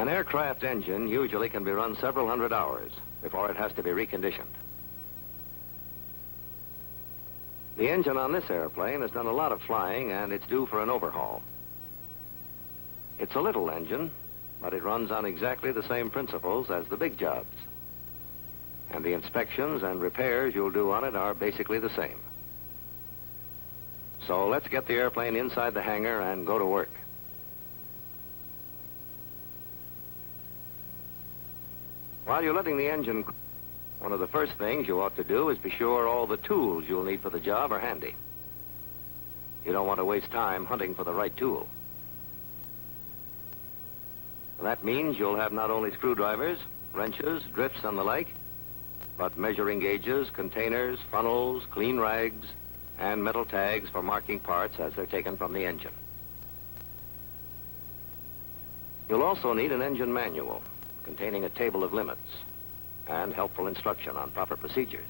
An aircraft engine usually can be run several hundred hours before it has to be reconditioned. The engine on this airplane has done a lot of flying, and it's due for an overhaul. It's a little engine, but it runs on exactly the same principles as the big jobs. And the inspections and repairs you'll do on it are basically the same. So let's get the airplane inside the hangar and go to work. While you're letting the engine cool, one of the first things you ought to do is be sure all the tools you'll need for the job are handy. You don't want to waste time hunting for the right tool. That means you'll have not only screwdrivers, wrenches, drifts, and the like, but measuring gauges, containers, funnels, clean rags, and metal tags for marking parts as they're taken from the engine. You'll also need an engine manual containing a table of limits and helpful instruction on proper procedures.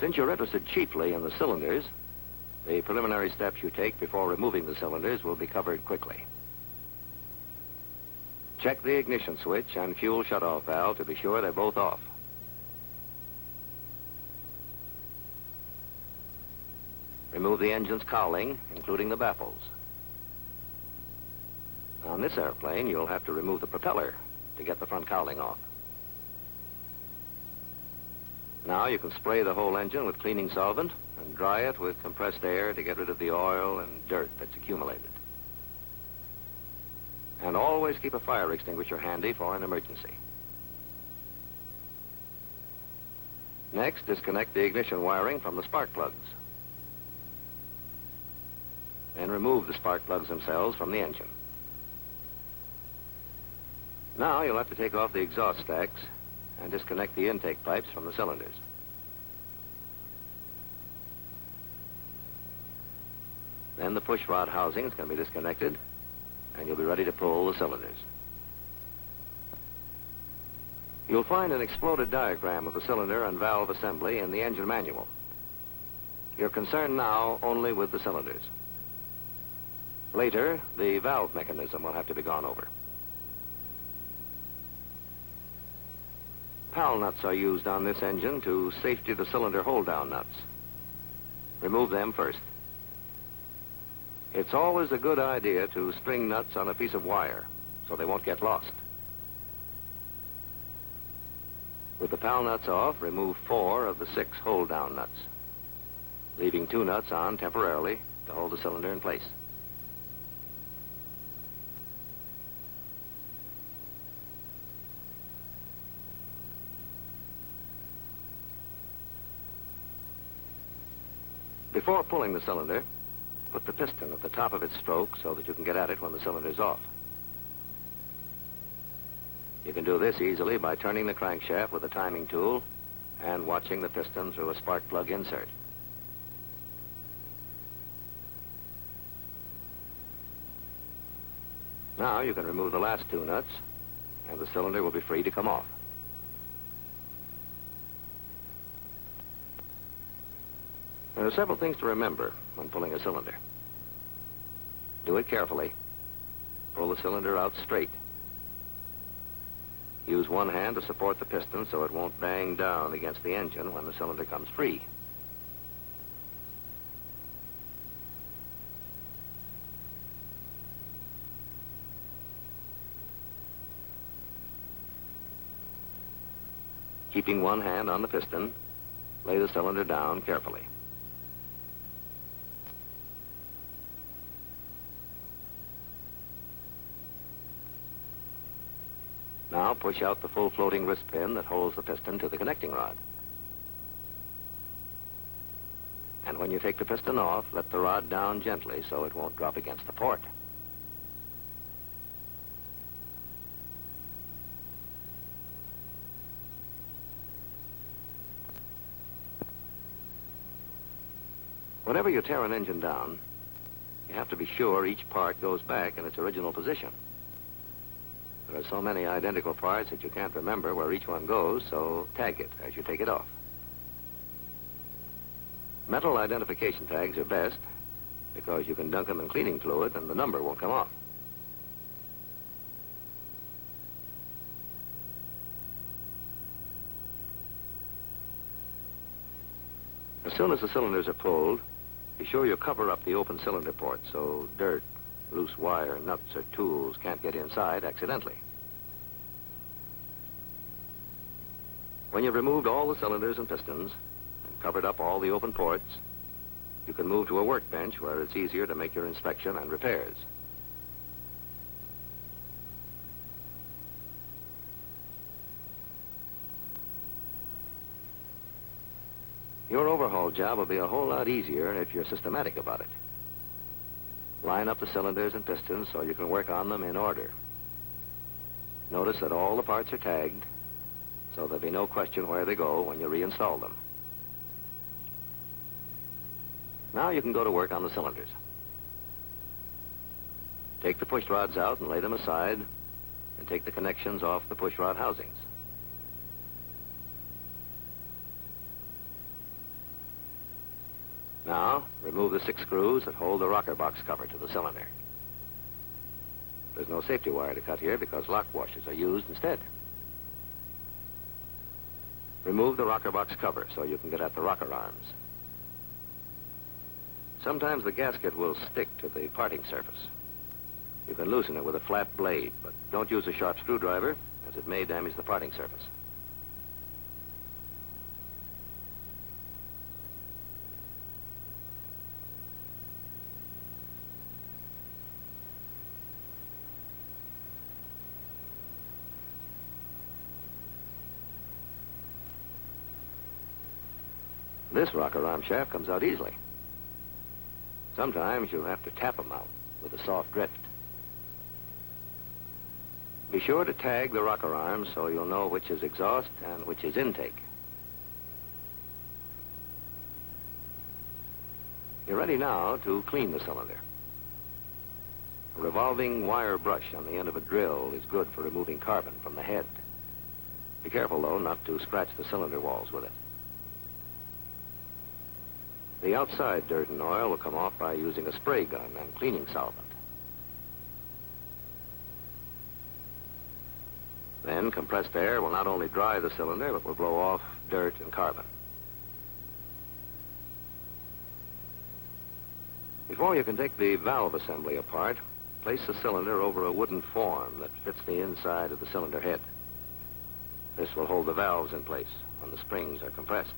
Since you're interested chiefly in the cylinders, the preliminary steps you take before removing the cylinders will be covered quickly. Check the ignition switch and fuel shutoff valve to be sure they're both off. Remove the engine's cowling, including the baffles. On this airplane, you'll have to remove the propeller to get the front cowling off. Now you can spray the whole engine with cleaning solvent and dry it with compressed air to get rid of the oil and dirt that's accumulated. And always keep a fire extinguisher handy for an emergency. Next, disconnect the ignition wiring from the spark plugs. Then remove the spark plugs themselves from the engine. Now you'll have to take off the exhaust stacks and disconnect the intake pipes from the cylinders. Then the push rod housings can be disconnected, and you'll be ready to pull the cylinders. You'll find an exploded diagram of the cylinder and valve assembly in the engine manual. You're concerned now only with the cylinders. Later, the valve mechanism will have to be gone over. Pal nuts are used on this engine to safety the cylinder hold-down nuts. Remove them first. It's always a good idea to string nuts on a piece of wire so they won't get lost. With the pal nuts off, remove 4 of the 6 hold-down nuts, leaving 2 nuts on temporarily to hold the cylinder in place. Before pulling the cylinder, put the piston at the top of its stroke so that you can get at it when the cylinder's off. You can do this easily by turning the crankshaft with a timing tool and watching the piston through a spark plug insert. Now you can remove the last 2 nuts, and the cylinder will be free to come off. There are several things to remember when pulling a cylinder. Do it carefully. Pull the cylinder out straight. Use one hand to support the piston so it won't bang down against the engine when the cylinder comes free. Keeping one hand on the piston, lay the cylinder down carefully. Now push out the full floating wrist pin that holds the piston to the connecting rod. And when you take the piston off, let the rod down gently so it won't drop against the port. Whenever you tear an engine down, you have to be sure each part goes back in its original position. There are so many identical parts that you can't remember where each one goes, so tag it as you take it off. Metal identification tags are best because you can dunk them in cleaning fluid and the number won't come off. soon as the cylinders are pulled, be sure you cover up the open cylinder port so dirt, loose wire, nuts, or tools can't get inside accidentally. When you've removed all the cylinders and pistons and covered up all the open ports, you can move to a workbench where it's easier to make your inspection and repairs. Your overhaul job will be a whole lot easier if you're systematic about it. Line up the cylinders and pistons so you can work on them in order. Notice that all the parts are tagged, so there'll be no question where they go when you reinstall them. Now you can go to work on the cylinders. Take the push rods out and lay them aside, and take the connections off the push rod housings. Now, remove the 6 screws that hold the rocker box cover to the cylinder. There's no safety wire to cut here because lock washers are used instead. Remove the rocker box cover so you can get at the rocker arms. Sometimes the gasket will stick to the parting surface. You can loosen it with a flat blade, but don't use a sharp screwdriver, as it may damage the parting surface. This rocker arm shaft comes out easily. Sometimes you'll have to tap them out with a soft drift. Be sure to tag the rocker arms so you'll know which is exhaust and which is intake. You're ready now to clean the cylinder. A revolving wire brush on the end of a drill is good for removing carbon from the head. Be careful, though, not to scratch the cylinder walls with it. The outside dirt and oil will come off by using a spray gun and cleaning solvent. Then compressed air will not only dry the cylinder, but will blow off dirt and carbon. Before you can take the valve assembly apart, place the cylinder over a wooden form that fits the inside of the cylinder head. This will hold the valves in place when the springs are compressed.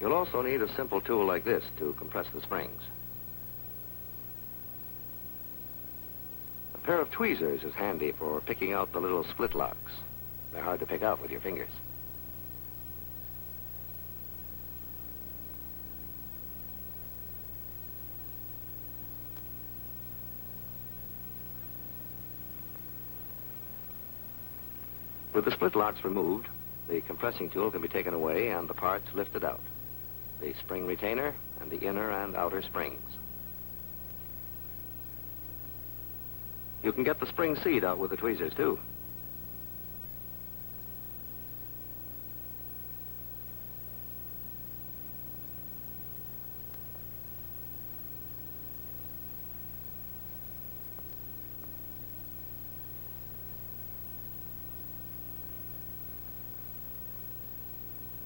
You'll also need a simple tool like this to compress the springs. A pair of tweezers is handy for picking out the little split locks. They're hard to pick out with your fingers. With the split locks removed, the compressing tool can be taken away and the parts lifted out. The spring retainer and the inner and outer springs. You can get the spring seat out with the tweezers, too.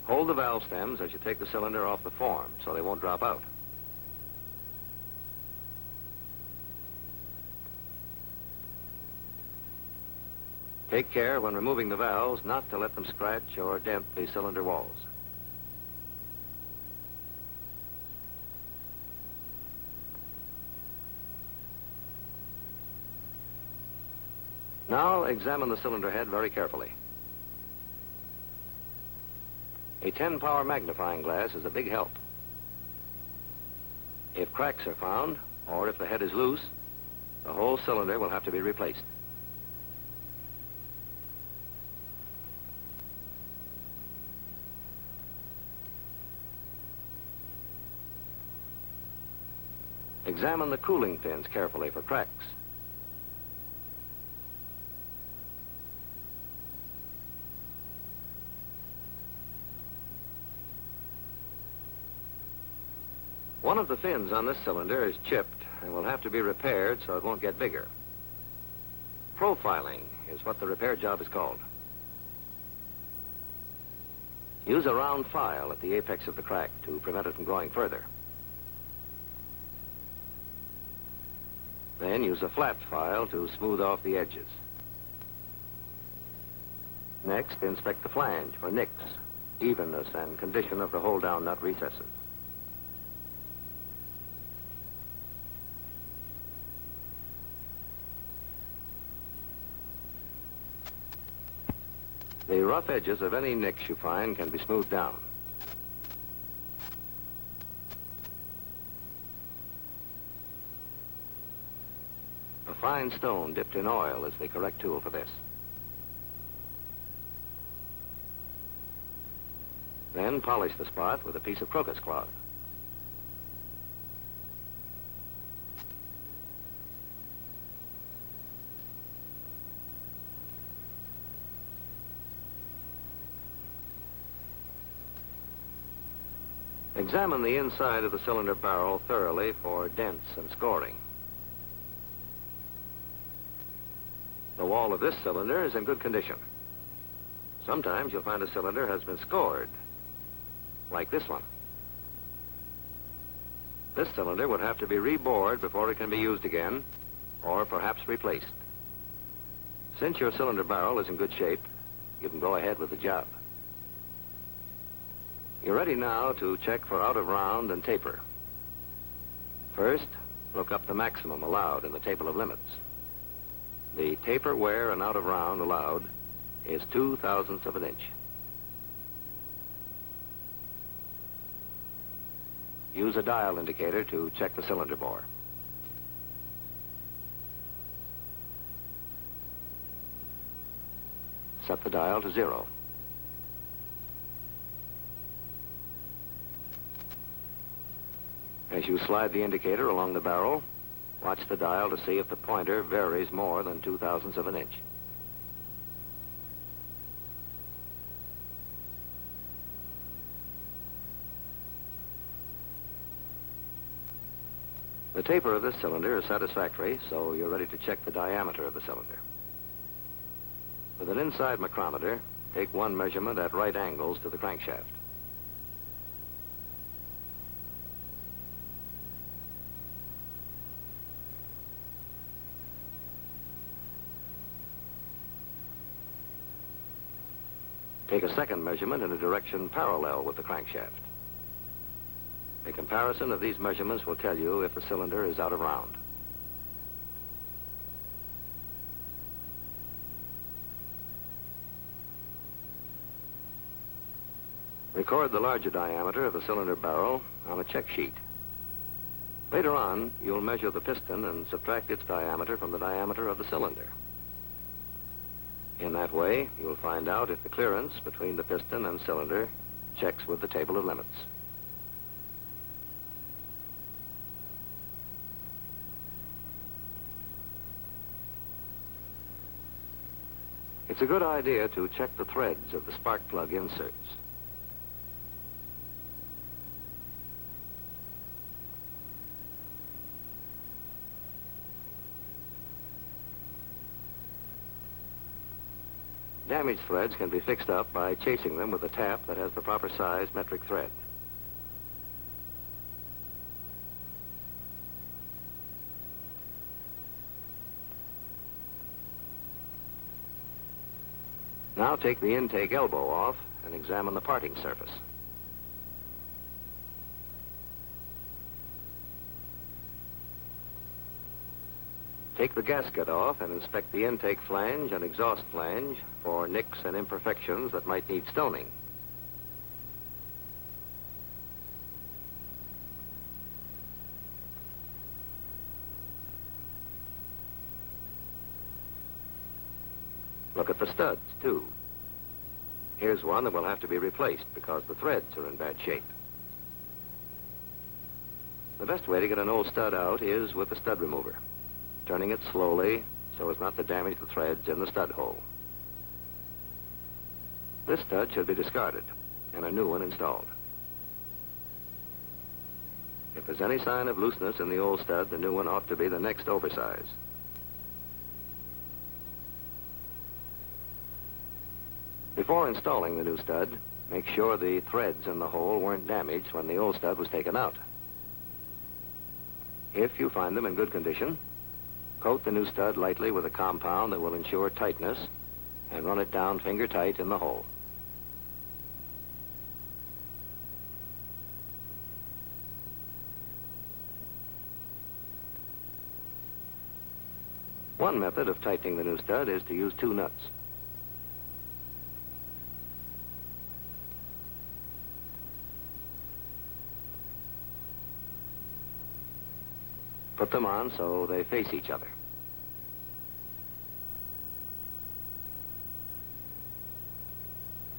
Hold the valve stems as you take the cylinder off the form so they won't drop out. Take care when removing the valves not to let them scratch or dent the cylinder walls. Now examine the cylinder head very carefully. A 10-power magnifying glass is a big help. If cracks are found, or if the head is loose, the whole cylinder will have to be replaced. Examine the cooling fins carefully for cracks. One of the fins on this cylinder is chipped and will have to be repaired so it won't get bigger. Profiling is what the repair job is called. Use a round file at the apex of the crack to prevent it from going further. Then use a flat file to smooth off the edges. Next, inspect the flange for nicks, evenness, and condition of the hold-down nut recesses. The rough edges of any nicks you find can be smoothed down. A fine stone dipped in oil is the correct tool for this. Then polish the spot with a piece of crocus cloth. Examine the inside of the cylinder barrel thoroughly for dents and scoring. The wall of this cylinder is in good condition. Sometimes you'll find a cylinder has been scored, like this one. This cylinder would have to be rebored before it can be used again, or perhaps replaced. Since your cylinder barrel is in good shape, you can go ahead with the job. You're ready now to check for out of round and taper. First, look up the maximum allowed in the table of limits. The taper, wear, and out of round allowed is 0.02 of an inch. Use a dial indicator to check the cylinder bore. Set the dial to 0. As you slide the indicator along the barrel, watch the dial to see if the pointer varies more than 0.02 of an inch. The taper of this cylinder is satisfactory, so you're ready to check the diameter of the cylinder. With an inside micrometer, take one measurement at right angles to the crankshaft. Take a second measurement in a direction parallel with the crankshaft. A comparison of these measurements will tell you if the cylinder is out of round. Record the larger diameter of the cylinder barrel on a check sheet. Later on, you'll measure the piston and subtract its diameter from the diameter of the cylinder. In that way, you'll find out if the clearance between the piston and cylinder checks with the table of limits. It's a good idea to check the threads of the spark plug inserts. Damaged threads can be fixed up by chasing them with a tap that has the proper size metric thread. Now take the intake elbow off and examine the parting surface. Take the gasket off and inspect the intake flange and exhaust flange for nicks and imperfections that might need stoning. Look at the studs, too. Here's one that will have to be replaced because the threads are in bad shape. The best way to get an old stud out is with the stud remover, turning it slowly so as not to damage the threads in the stud hole. This stud should be discarded and a new one installed. If there's any sign of looseness in the old stud, the new one ought to be the next oversize. Before installing the new stud, Make sure the threads in the hole weren't damaged when the old stud was taken out. If you find them in good condition, coat the new stud lightly with a compound that will ensure tightness and run it down finger tight in the hole. One method of tightening the new stud is to use 2 nuts. Put them on so they face each other.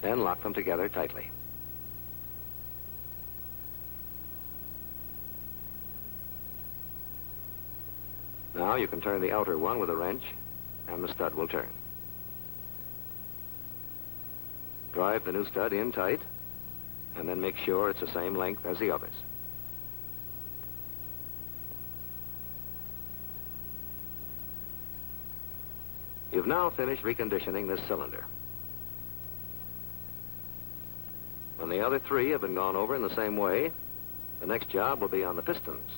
Then lock them together tightly. Now you can turn the outer one with a wrench, and the stud will turn. Drive the new stud in tight, and then make sure it's the same length as the others. You've now finished reconditioning this cylinder. When the other 3 have been gone over in the same way, the next job will be on the pistons.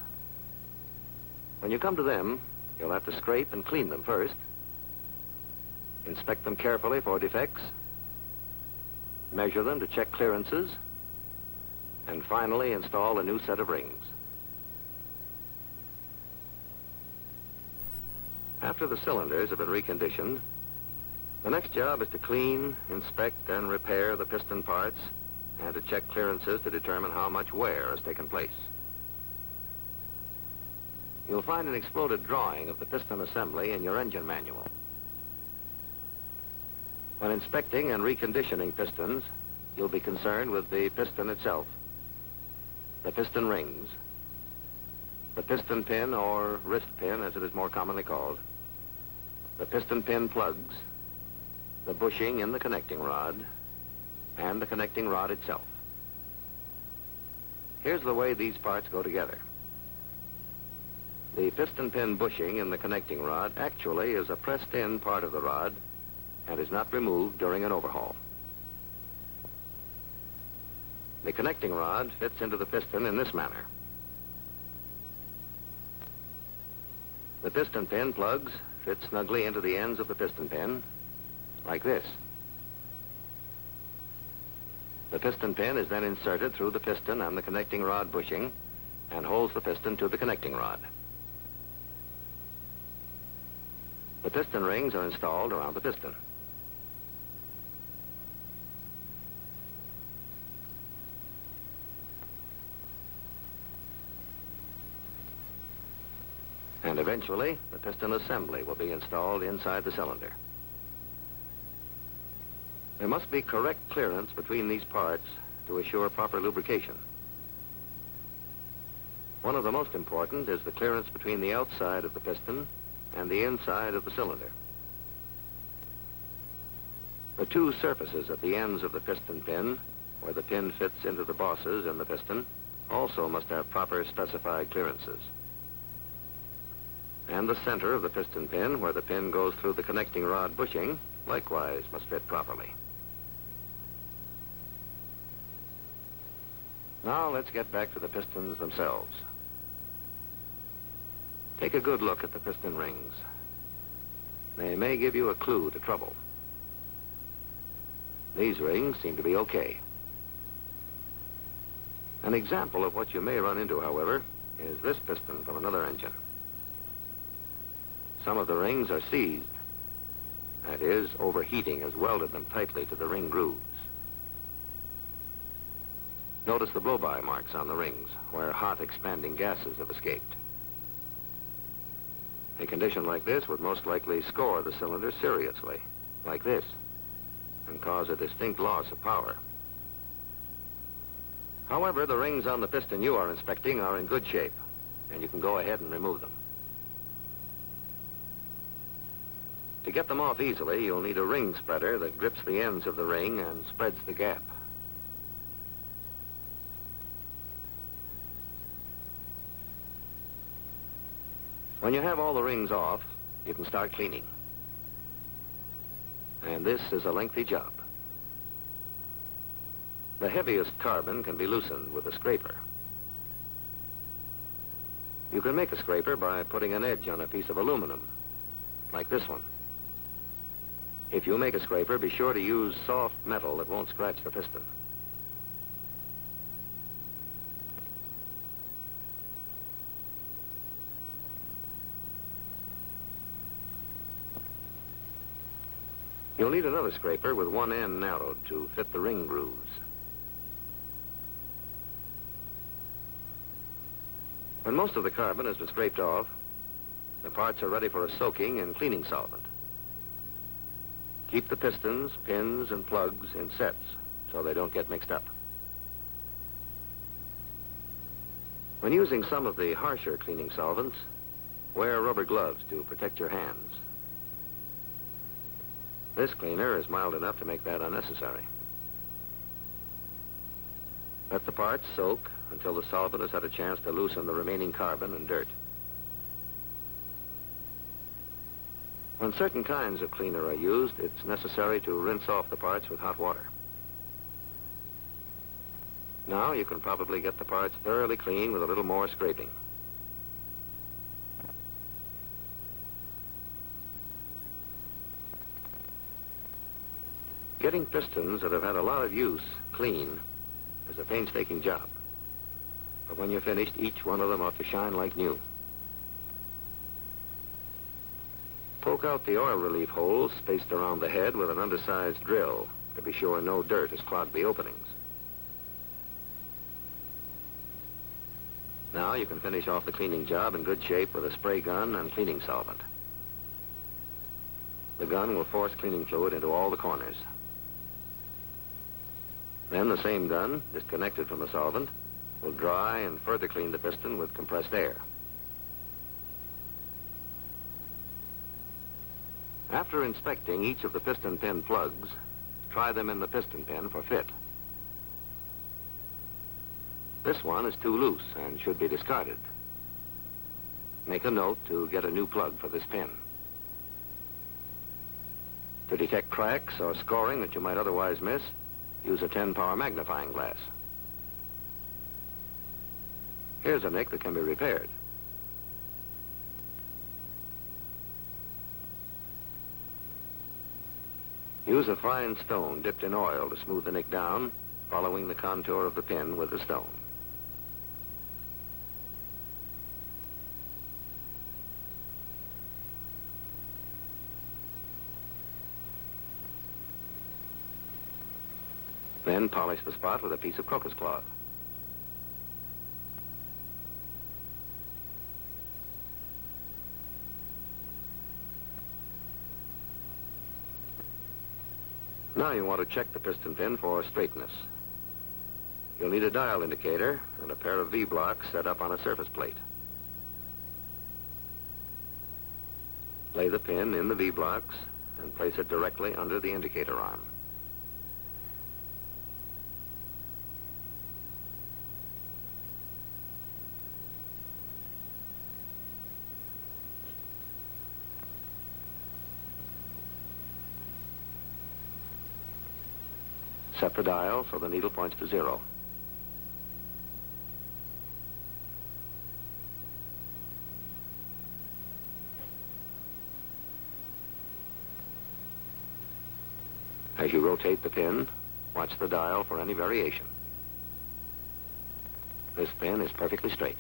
When you come to them, you'll have to scrape and clean them first, inspect them carefully for defects, measure them to check clearances, and finally install a new set of rings. After the cylinders have been reconditioned, the next job is to clean, inspect, and repair the piston parts and to check clearances to determine how much wear has taken place. You'll find an exploded drawing of the piston assembly in your engine manual. When inspecting and reconditioning pistons, you'll be concerned with the piston itself, the piston rings, the piston pin, or wrist pin as it is more commonly called, the piston pin plugs, the bushing in the connecting rod, and the connecting rod itself. Here's the way these parts go together. The piston pin bushing in the connecting rod actually is a pressed-in part of the rod and is not removed during an overhaul. The connecting rod fits into the piston in this manner. The piston pin plugs fit snugly into the ends of the piston pin, like this. The piston pin is then inserted through the piston and the connecting rod bushing and holds the piston to the connecting rod. The piston rings are installed around the piston. And eventually, the piston assembly will be installed inside the cylinder. There must be correct clearance between these parts to assure proper lubrication. One of the most important is the clearance between the outside of the piston and the inside of the cylinder. The 2 surfaces at the ends of the piston pin, where the pin fits into the bosses in the piston, also must have proper specified clearances. And the center of the piston pin, where the pin goes through the connecting rod bushing, likewise must fit properly. Now let's get back to the pistons themselves. Take a good look at the piston rings. They may give you a clue to trouble. These rings seem to be okay. An example of what you may run into, however, is this piston from another engine. Some of the rings are seized. That is, overheating has welded them tightly to the ring grooves. Notice the blow-by marks on the rings, where hot expanding gases have escaped. A condition like this would most likely score the cylinder seriously, like this, and cause a distinct loss of power. However, the rings on the piston you are inspecting are in good shape, and you can go ahead and remove them. To get them off easily, you'll need a ring spreader that grips the ends of the ring and spreads the gap. When you have all the rings off, you can start cleaning. And this is a lengthy job. The heaviest carbon can be loosened with a scraper. You can make a scraper by putting an edge on a piece of aluminum, like this one. If you make a scraper, be sure to use soft metal that won't scratch the piston. You'll need another scraper with one end narrowed to fit the ring grooves. When most of the carbon has been scraped off, the parts are ready for a soaking in cleaning solvent. Keep the pistons, pins, and plugs in sets so they don't get mixed up. When using some of the harsher cleaning solvents, wear rubber gloves to protect your hands. This cleaner is mild enough to make that unnecessary. Let the parts soak until the solvent has had a chance to loosen the remaining carbon and dirt. When certain kinds of cleaner are used, it's necessary to rinse off the parts with hot water. Now you can probably get the parts thoroughly clean with a little more scraping. Getting pistons that have had a lot of use clean is a painstaking job. But when you're finished, each one of them ought to shine like new. Poke out the oil relief holes spaced around the head with an undersized drill to be sure no dirt has clogged the openings. Now you can finish off the cleaning job in good shape with a spray gun and cleaning solvent. The gun will force cleaning fluid into all the corners. Then the same gun, disconnected from the solvent, will dry and further clean the piston with compressed air. After inspecting each of the piston pin plugs, try them in the piston pin for fit. This one is too loose and should be discarded. Make a note to get a new plug for this pin. To detect cracks or scoring that you might otherwise miss, use a 10-power magnifying glass. Here's a nick that can be repaired. Use a fine stone dipped in oil to smooth the nick down, following the contour of the pin with the stone. Then polish the spot with a piece of crocus cloth. Now you want to check the piston pin for straightness. You'll need a dial indicator and a pair of V-blocks set up on a surface plate. Lay the pin in the V-blocks and place it directly under the indicator arm. Set the dial so the needle points to 0. As you rotate the pin, watch the dial for any variation. This pin is perfectly straight.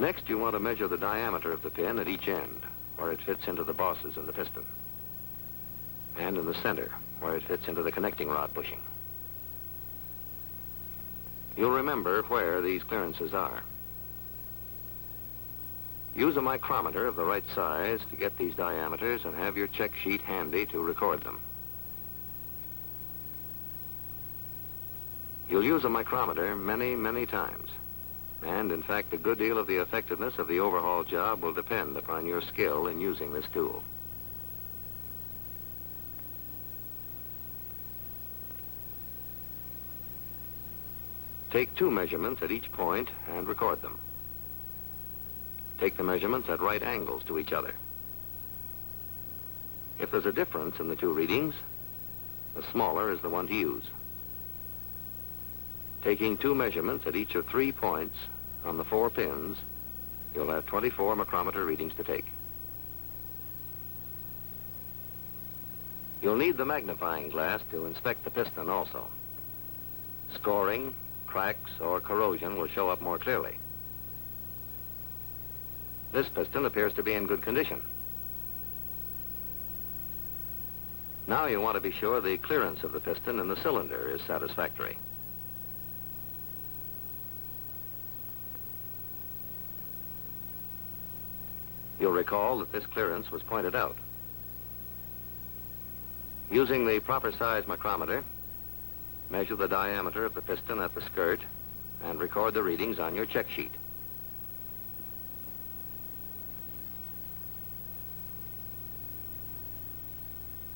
Next, you want to measure the diameter of the pin at each end, where it fits into the bosses in the piston, and in the center, where it fits into the connecting rod bushing. You'll remember where these clearances are. Use a micrometer of the right size to get these diameters and have your check sheet handy to record them. You'll use a micrometer many, many times. And, in fact, a good deal of the effectiveness of the overhaul job will depend upon your skill in using this tool. Take 2 measurements at each point and record them. Take the measurements at right angles to each other. If there's a difference in the 2 readings, the smaller is the one to use. Taking 2 measurements at each of 3 points on the 4 pins, you'll have 24 micrometer readings to take. You'll need the magnifying glass to inspect the piston also. Scoring, cracks, or corrosion will show up more clearly. This piston appears to be in good condition. Now you want to be sure the clearance of the piston in the cylinder is satisfactory. You'll recall that this clearance was pointed out. Using the proper size micrometer, measure the diameter of the piston at the skirt and record the readings on your check sheet.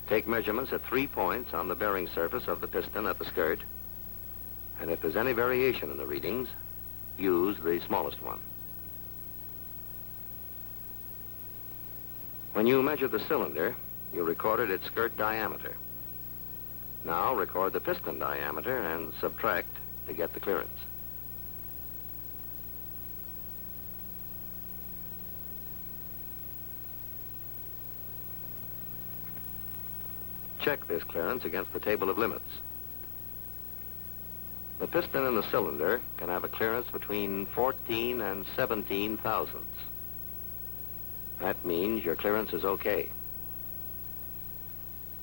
Take measurements at 3 points on the bearing surface of the piston at the skirt, and if there's any variation in the readings, use the smallest one. When you measure the cylinder, you recorded its skirt diameter. Now record the piston diameter and subtract to get the clearance. Check this clearance against the table of limits. The piston in the cylinder can have a clearance between 14 and 17 thousandths. That means your clearance is okay.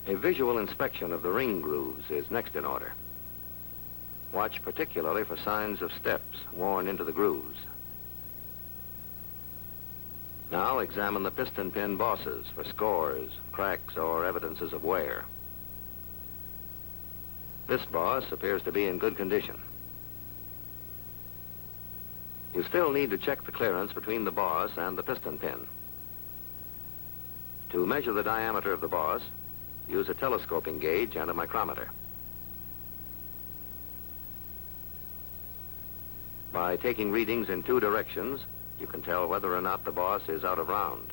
A visual inspection of the ring grooves is next in order. Watch particularly for signs of steps worn into the grooves. Now examine the piston pin bosses for scores, cracks, or evidences of wear. This boss appears to be in good condition. You still need to check the clearance between the boss and the piston pin. To measure the diameter of the boss, use a telescoping gauge and a micrometer. By taking readings in 2 directions, you can tell whether or not the boss is out of round.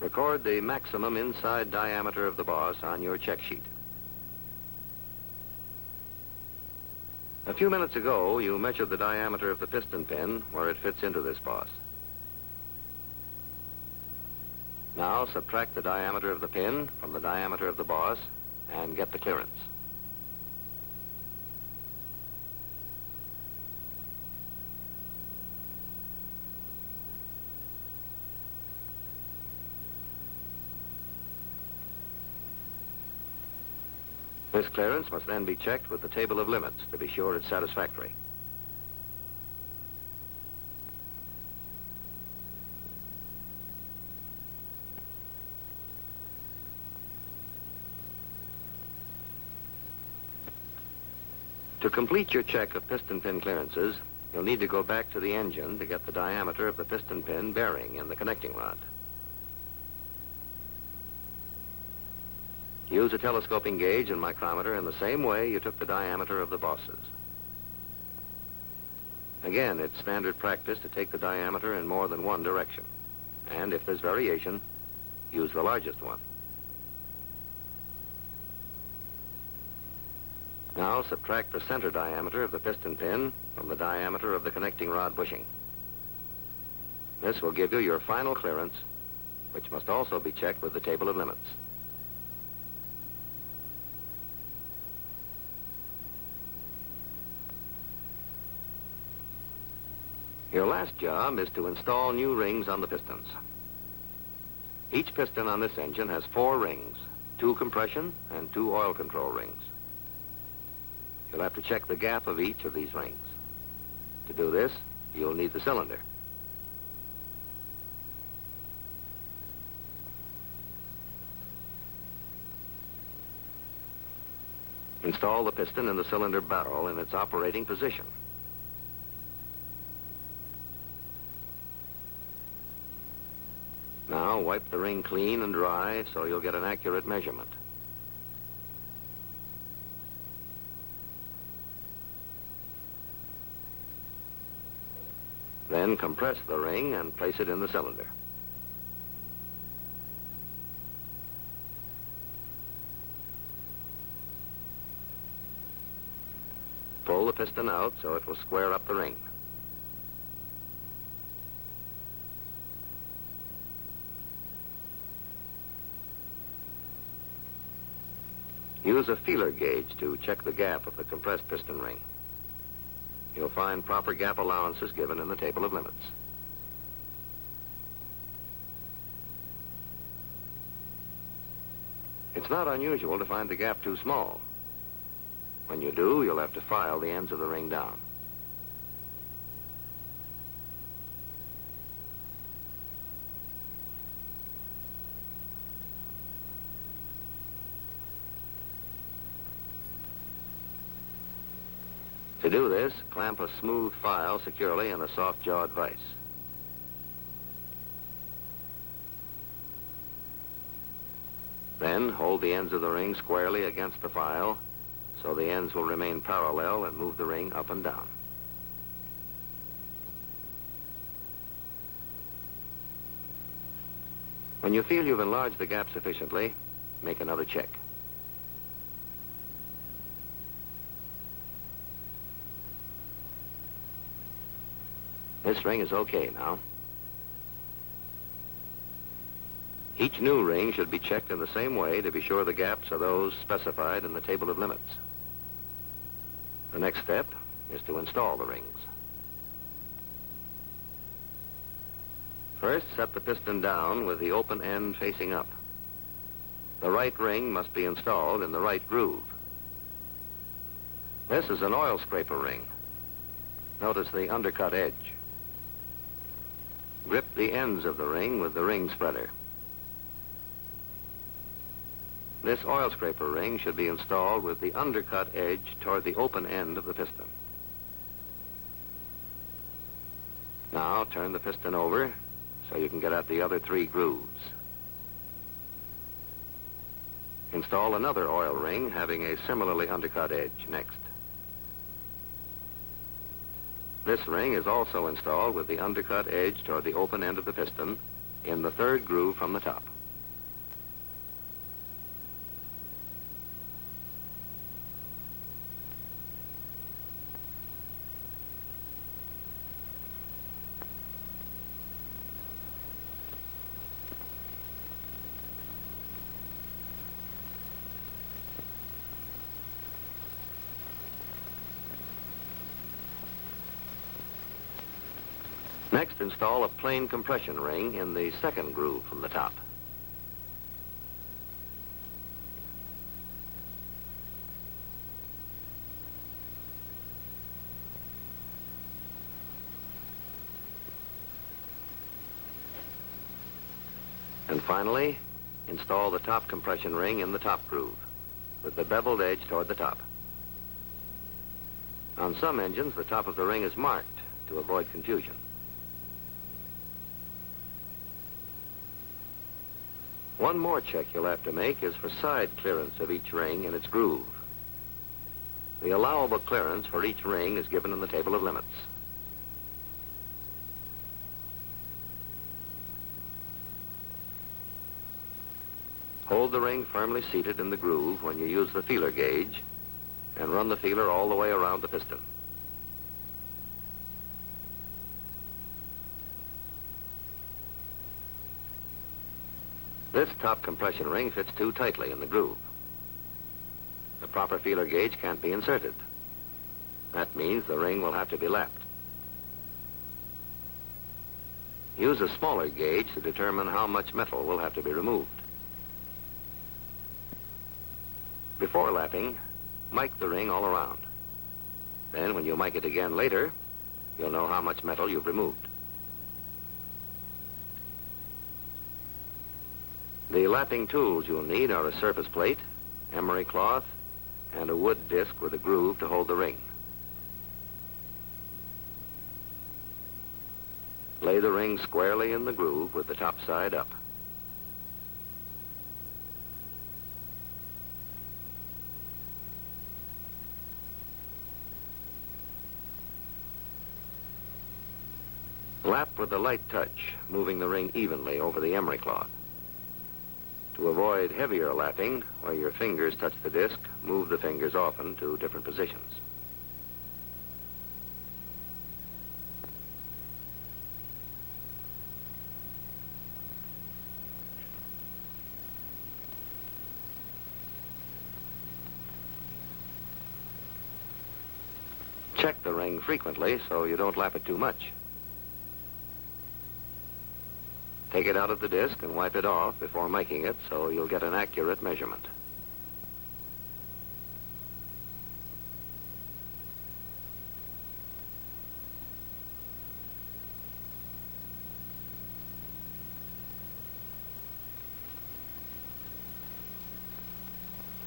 Record the maximum inside diameter of the boss on your check sheet. A few minutes ago, you measured the diameter of the piston pin where it fits into this boss. Now subtract the diameter of the pin from the diameter of the boss and get the clearance. This clearance must then be checked with the table of limits to be sure it's satisfactory. To complete your check of piston pin clearances, you'll need to go back to the engine to get the diameter of the piston pin bearing in the connecting rod. Use a telescoping gauge and micrometer in the same way you took the diameter of the bosses. Again, it's standard practice to take the diameter in more than one direction. And if there's variation, use the largest one. Now subtract the center diameter of the piston pin from the diameter of the connecting rod bushing. This will give you your final clearance, which must also be checked with the table of limits. Your last job is to install new rings on the pistons. Each piston on this engine has 4 rings, 2 compression and 2 oil control rings. You'll have to check the gap of each of these rings. To do this, you'll need the cylinder. Install the piston in the cylinder barrel in its operating position. Now wipe the ring clean and dry so you'll get an accurate measurement. Then compress the ring and place it in the cylinder. piston out so it will square up the ring. Use a feeler gauge to check the gap of the compressed piston ring. You'll find proper gap allowances given in the table of limits. It's not unusual to find the gap too small. When you do, you'll have to file the ends of the ring down. To do this, clamp a smooth file securely in a soft-jawed vise. Then hold the ends of the ring squarely against the file so the ends will remain parallel and move the ring up and down. When you feel you've enlarged the gap sufficiently, make another check. This ring is okay now. Each new ring should be checked in the same way to be sure the gaps are those specified in the table of limits. The next step is to install the rings. First, set the piston down with the open end facing up. The right ring must be installed in the right groove. This is an oil scraper ring. Notice the undercut edge. Grip the ends of the ring with the ring spreader. This oil scraper ring should be installed with the undercut edge toward the open end of the piston. Now turn the piston over so you can get at the other three grooves. Install another oil ring having a similarly undercut edge next. This ring is also installed with the undercut edge toward the open end of the piston in the third groove from the top. Next, install a plain compression ring in the second groove from the top. And finally, install the top compression ring in the top groove with the beveled edge toward the top. On some engines, the top of the ring is marked to avoid confusion. One more check you'll have to make is for side clearance of each ring in its groove. The allowable clearance for each ring is given in the table of limits. Hold the ring firmly seated in the groove when you use the feeler gauge and run the feeler all the way around the piston. This top compression ring fits too tightly in the groove. The proper feeler gauge can't be inserted. That means the ring will have to be lapped. Use a smaller gauge to determine how much metal will have to be removed. Before lapping, mic the ring all around. Then when you mic it again later, you'll know how much metal you've removed. The lapping tools you'll need are a surface plate, emery cloth, and a wood disc with a groove to hold the ring. Lay the ring squarely in the groove with the top side up. Lap with a light touch, moving the ring evenly over the emery cloth. To avoid heavier lapping, where your fingers touch the disc, move the fingers often to different positions. Check the ring frequently so you don't lap it too much. Take it out of the disc and wipe it off before making it so you'll get an accurate measurement.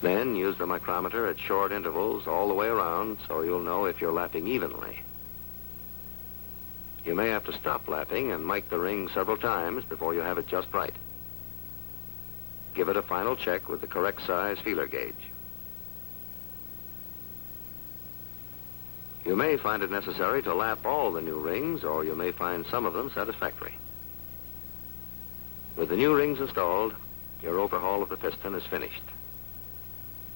Then use the micrometer at short intervals all the way around so you'll know if you're lapping evenly. You may have to stop lapping and mic the ring several times before you have it just right. Give it a final check with the correct size feeler gauge. You may find it necessary to lap all the new rings, or you may find some of them satisfactory. With the new rings installed, your overhaul of the piston is finished.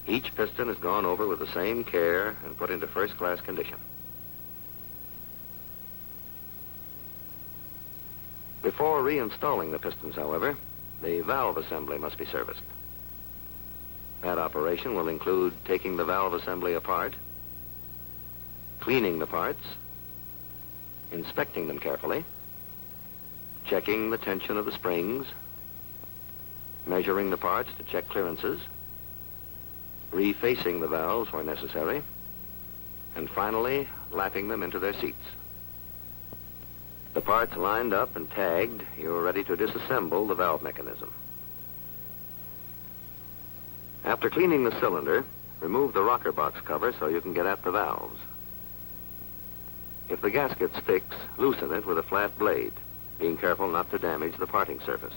Each piston is gone over with the same care and put into first-class condition. Before reinstalling the pistons, however, the valve assembly must be serviced. That operation will include taking the valve assembly apart, cleaning the parts, inspecting them carefully, checking the tension of the springs, measuring the parts to check clearances, refacing the valves where necessary, and finally, lapping them into their seats. The parts lined up and tagged, you're ready to disassemble the valve mechanism. After cleaning the cylinder, remove the rocker box cover so you can get at the valves. If the gasket sticks, loosen it with a flat blade, being careful not to damage the parting surface.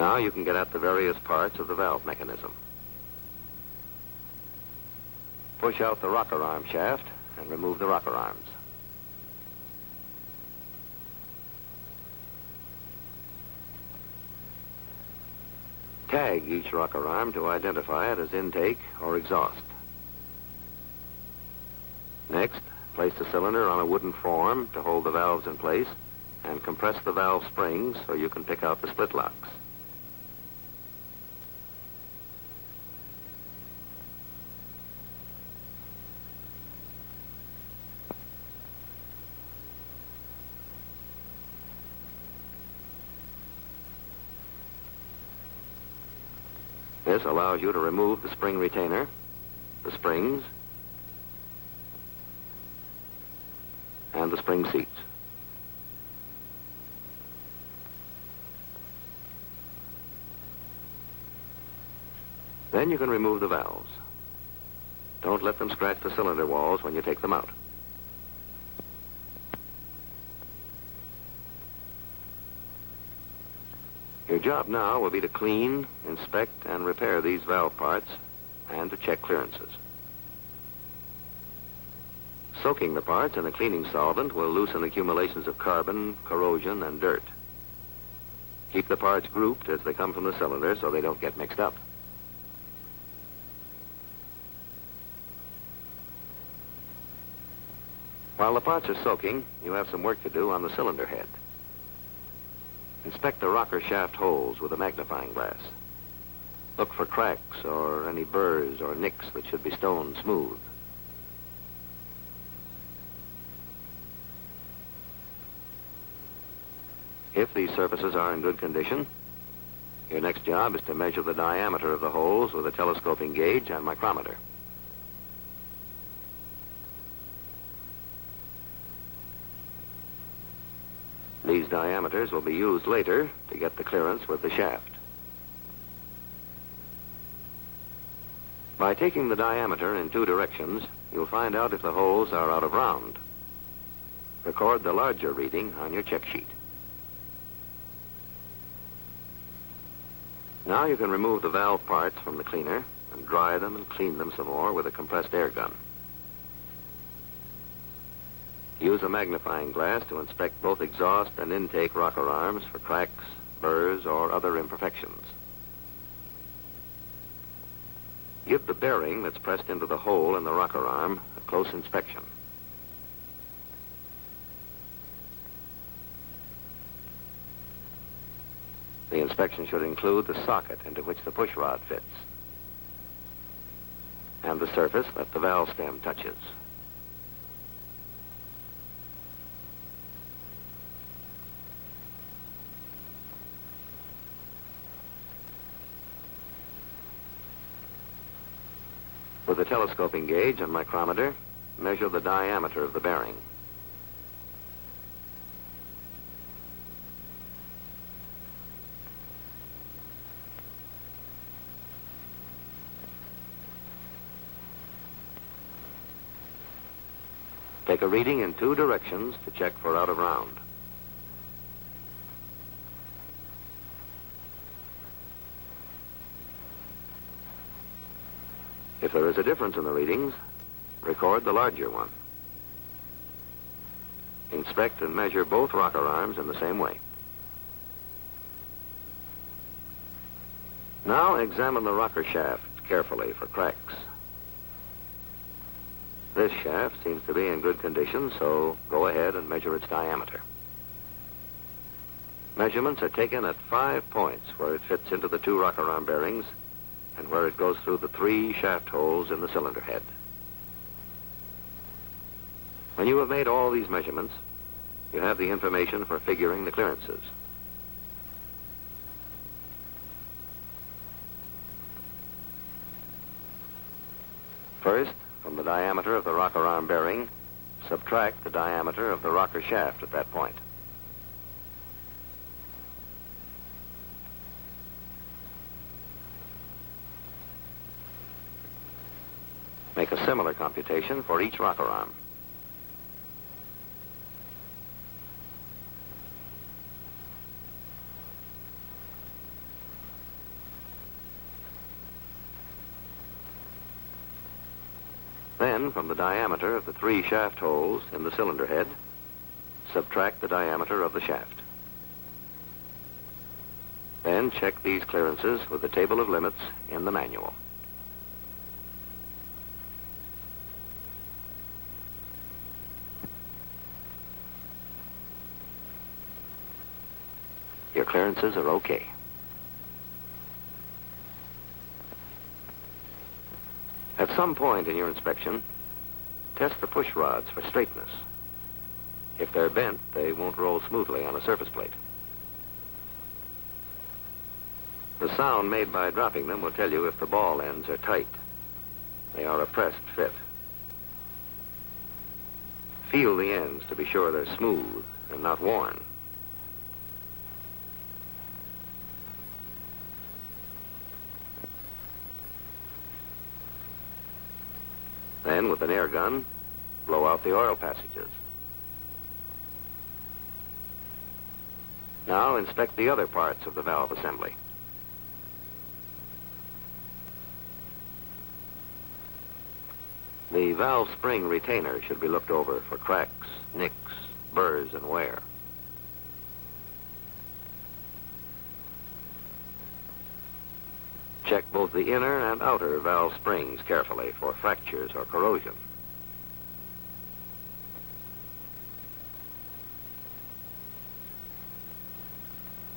Now you can get at the various parts of the valve mechanism. Push out the rocker arm shaft and remove the rocker arms. Tag each rocker arm to identify it as intake or exhaust. Next, place the cylinder on a wooden form to hold the valves in place and compress the valve springs so you can pick out the split locks. This allows you to remove the spring retainer, the springs, and the spring seats. Then you can remove the valves. Don't let them scratch the cylinder walls when you take them out. Your job now will be to clean, inspect, and repair these valve parts and to check clearances. Soaking the parts in a cleaning solvent will loosen accumulations of carbon, corrosion, and dirt. Keep the parts grouped as they come from the cylinder so they don't get mixed up. While the parts are soaking, you have some work to do on the cylinder head. Inspect the rocker shaft holes with a magnifying glass. Look for cracks or any burrs or nicks that should be stone smooth. If these surfaces are in good condition, your next job is to measure the diameter of the holes with a telescoping gauge and micrometer. These diameters will be used later to get the clearance with the shaft. By taking the diameter in two directions, you'll find out if the holes are out of round. Record the larger reading on your check sheet. Now you can remove the valve parts from the cleaner and dry them and clean them some more with a compressed air gun. Use a magnifying glass to inspect both exhaust and intake rocker arms for cracks, burrs, or other imperfections. Give the bearing that's pressed into the hole in the rocker arm a close inspection. The inspection should include the socket into which the push rod fits and the surface that the valve stem touches. With a telescoping gauge and micrometer, measure the diameter of the bearing. Take a reading in 2 directions to check for out of round. If there is a difference in the readings, record the larger one. Inspect and measure both rocker arms in the same way. Now examine the rocker shaft carefully for cracks. This shaft seems to be in good condition, so go ahead and measure its diameter. Measurements are taken at 5 points where it fits into the 2 rocker arm bearings and where it goes through the 3 shaft holes in the cylinder head. When you have made all these measurements, you have the information for figuring the clearances. First, from the diameter of the rocker arm bearing, subtract the diameter of the rocker shaft at that point. Make a similar computation for each rocker arm. Then, from the diameter of the 3 shaft holes in the cylinder head, subtract the diameter of the shaft. Then check these clearances with the table of limits in the manual. Your clearances are okay. At some point in your inspection, test the push rods for straightness. If they're bent, they won't roll smoothly on a surface plate. The sound made by dropping them will tell you if the ball ends are tight. They are a pressed fit. Feel the ends to be sure they're smooth and not worn. Then, with an air gun, blow out the oil passages. Now, inspect the other parts of the valve assembly. The valve spring retainer should be looked over for cracks, nicks, burrs, and wear. Check both the inner and outer valve springs carefully for fractures or corrosion.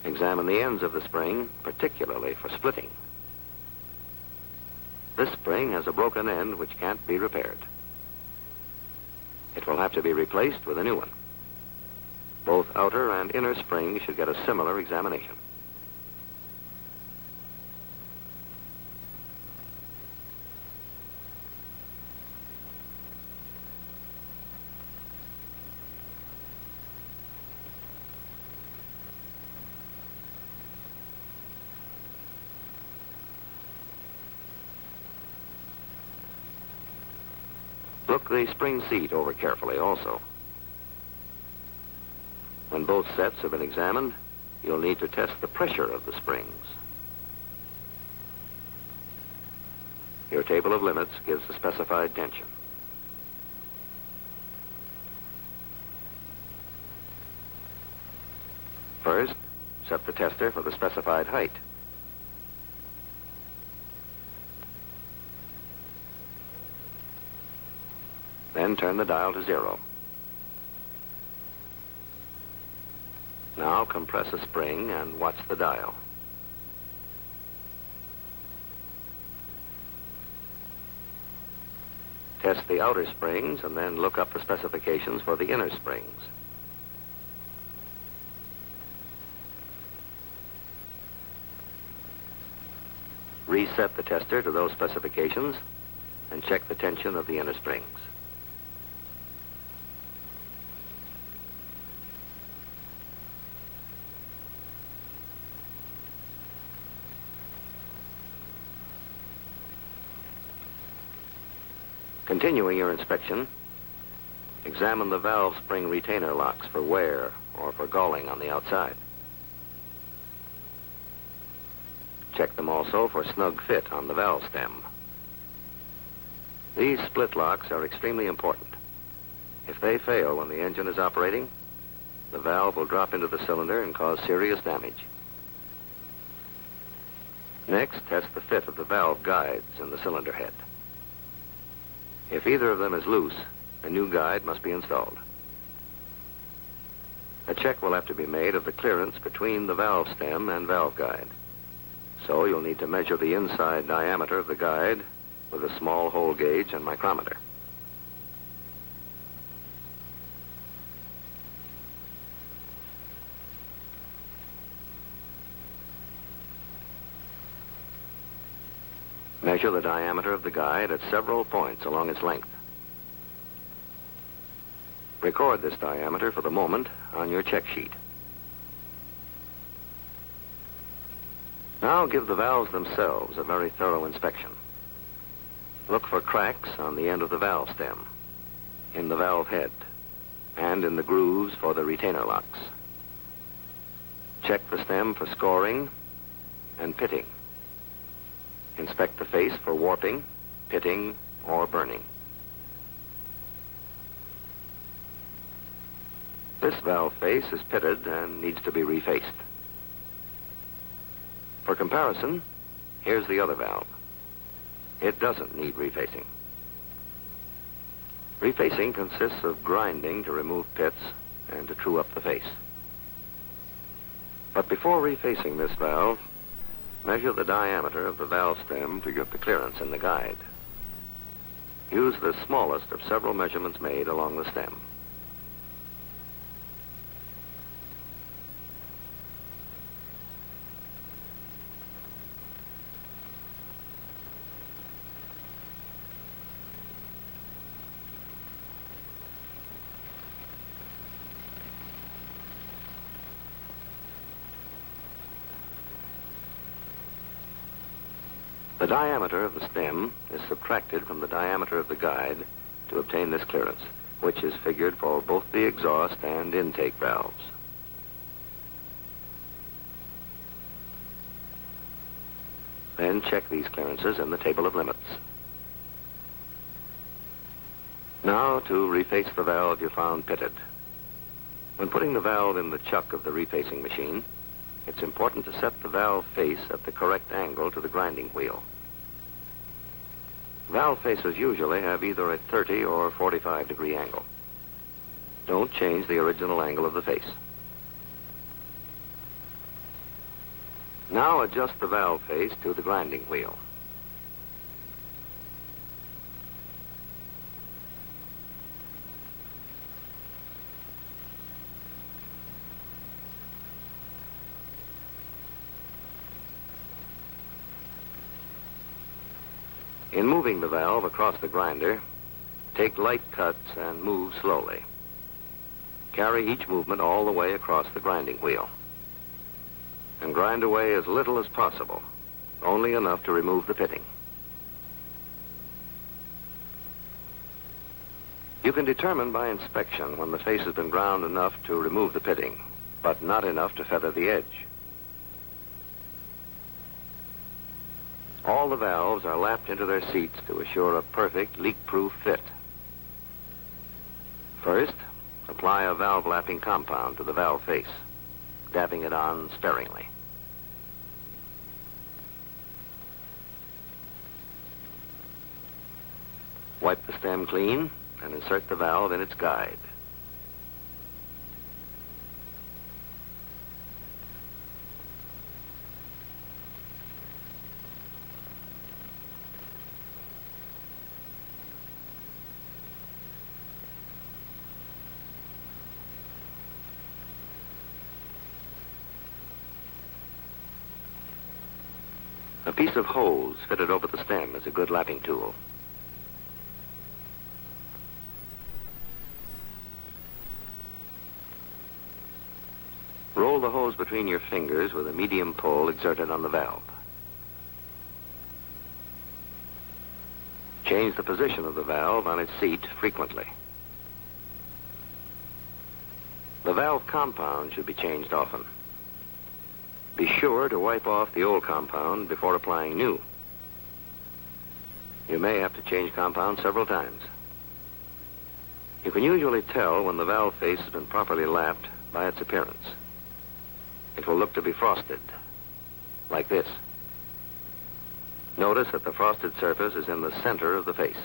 Examine the ends of the spring, particularly for splitting. This spring has a broken end which can't be repaired. It will have to be replaced with a new one. Both outer and inner springs should get a similar examination. Look the spring seat over carefully also. When both sets have been examined, you'll need to test the pressure of the springs. Your table of limits gives the specified tension. First, set the tester for the specified height. Then turn the dial to 0. Now compress a spring and watch the dial. Test the outer springs and then look up the specifications for the inner springs. Reset the tester to those specifications and check the tension of the inner springs. Continuing your inspection, examine the valve spring retainer locks for wear or for galling on the outside. Check them also for snug fit on the valve stem. These split locks are extremely important. If they fail when the engine is operating, the valve will drop into the cylinder and cause serious damage. Next, test the fit of the valve guides in the cylinder head. If either of them is loose, a new guide must be installed. A check will have to be made of the clearance between the valve stem and valve guide. So you'll need to measure the inside diameter of the guide with a small hole gauge and micrometer. Measure the diameter of the guide at several points along its length. Record this diameter for the moment on your check sheet. Now give the valves themselves a very thorough inspection. Look for cracks on the end of the valve stem, in the valve head, and in the grooves for the retainer locks. Check the stem for scoring and pitting. Inspect the face for warping, pitting, or burning. This valve face is pitted and needs to be refaced. For comparison, here's the other valve. It doesn't need refacing. Refacing consists of grinding to remove pits and to true up the face. But before refacing this valve, measure the diameter of the valve stem to get the clearance in the guide. Use the smallest of several measurements made along the stem. The diameter of the stem is subtracted from the diameter of the guide to obtain this clearance, which is figured for both the exhaust and intake valves. Then check these clearances in the table of limits. Now to reface the valve you found pitted. When putting the valve in the chuck of the refacing machine, it's important to set the valve face at the correct angle to the grinding wheel. Valve faces usually have either a 30 or 45 degree angle. Don't change the original angle of the face. Now adjust the valve face to the grinding wheel. In moving the valve across the grinder, take light cuts and move slowly. Carry each movement all the way across the grinding wheel. And grind away as little as possible, only enough to remove the pitting. You can determine by inspection when the face has been ground enough to remove the pitting, but not enough to feather the edge. All the valves are lapped into their seats to assure a perfect leak-proof fit. First, apply a valve lapping compound to the valve face, dabbing it on sparingly. Wipe the stem clean and insert the valve in its guide. A piece of hose fitted over the stem is a good lapping tool. Roll the hose between your fingers with a medium pull exerted on the valve. Change the position of the valve on its seat frequently. The valve compound should be changed often. Be sure to wipe off the old compound before applying new. You may have to change compound several times. You can usually tell when the valve face has been properly lapped by its appearance. It will look to be frosted, like this. Notice that the frosted surface is in the center of the face.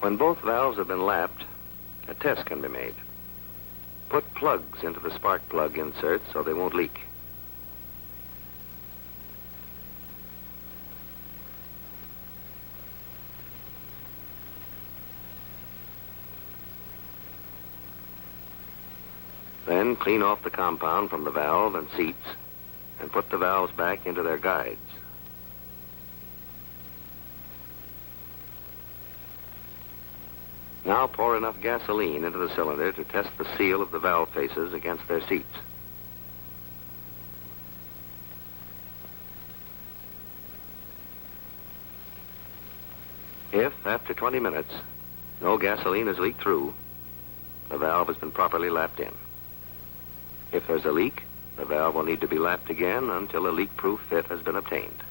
When both valves have been lapped, a test can be made. Put plugs into the spark plug inserts so they won't leak. Then clean off the compound from the valve and seats and put the valves back into their guides. Now pour enough gasoline into the cylinder to test the seal of the valve faces against their seats. If, after 20 minutes, no gasoline is leaked through, the valve has been properly lapped in. If there's a leak, the valve will need to be lapped again until a leak-proof fit has been obtained.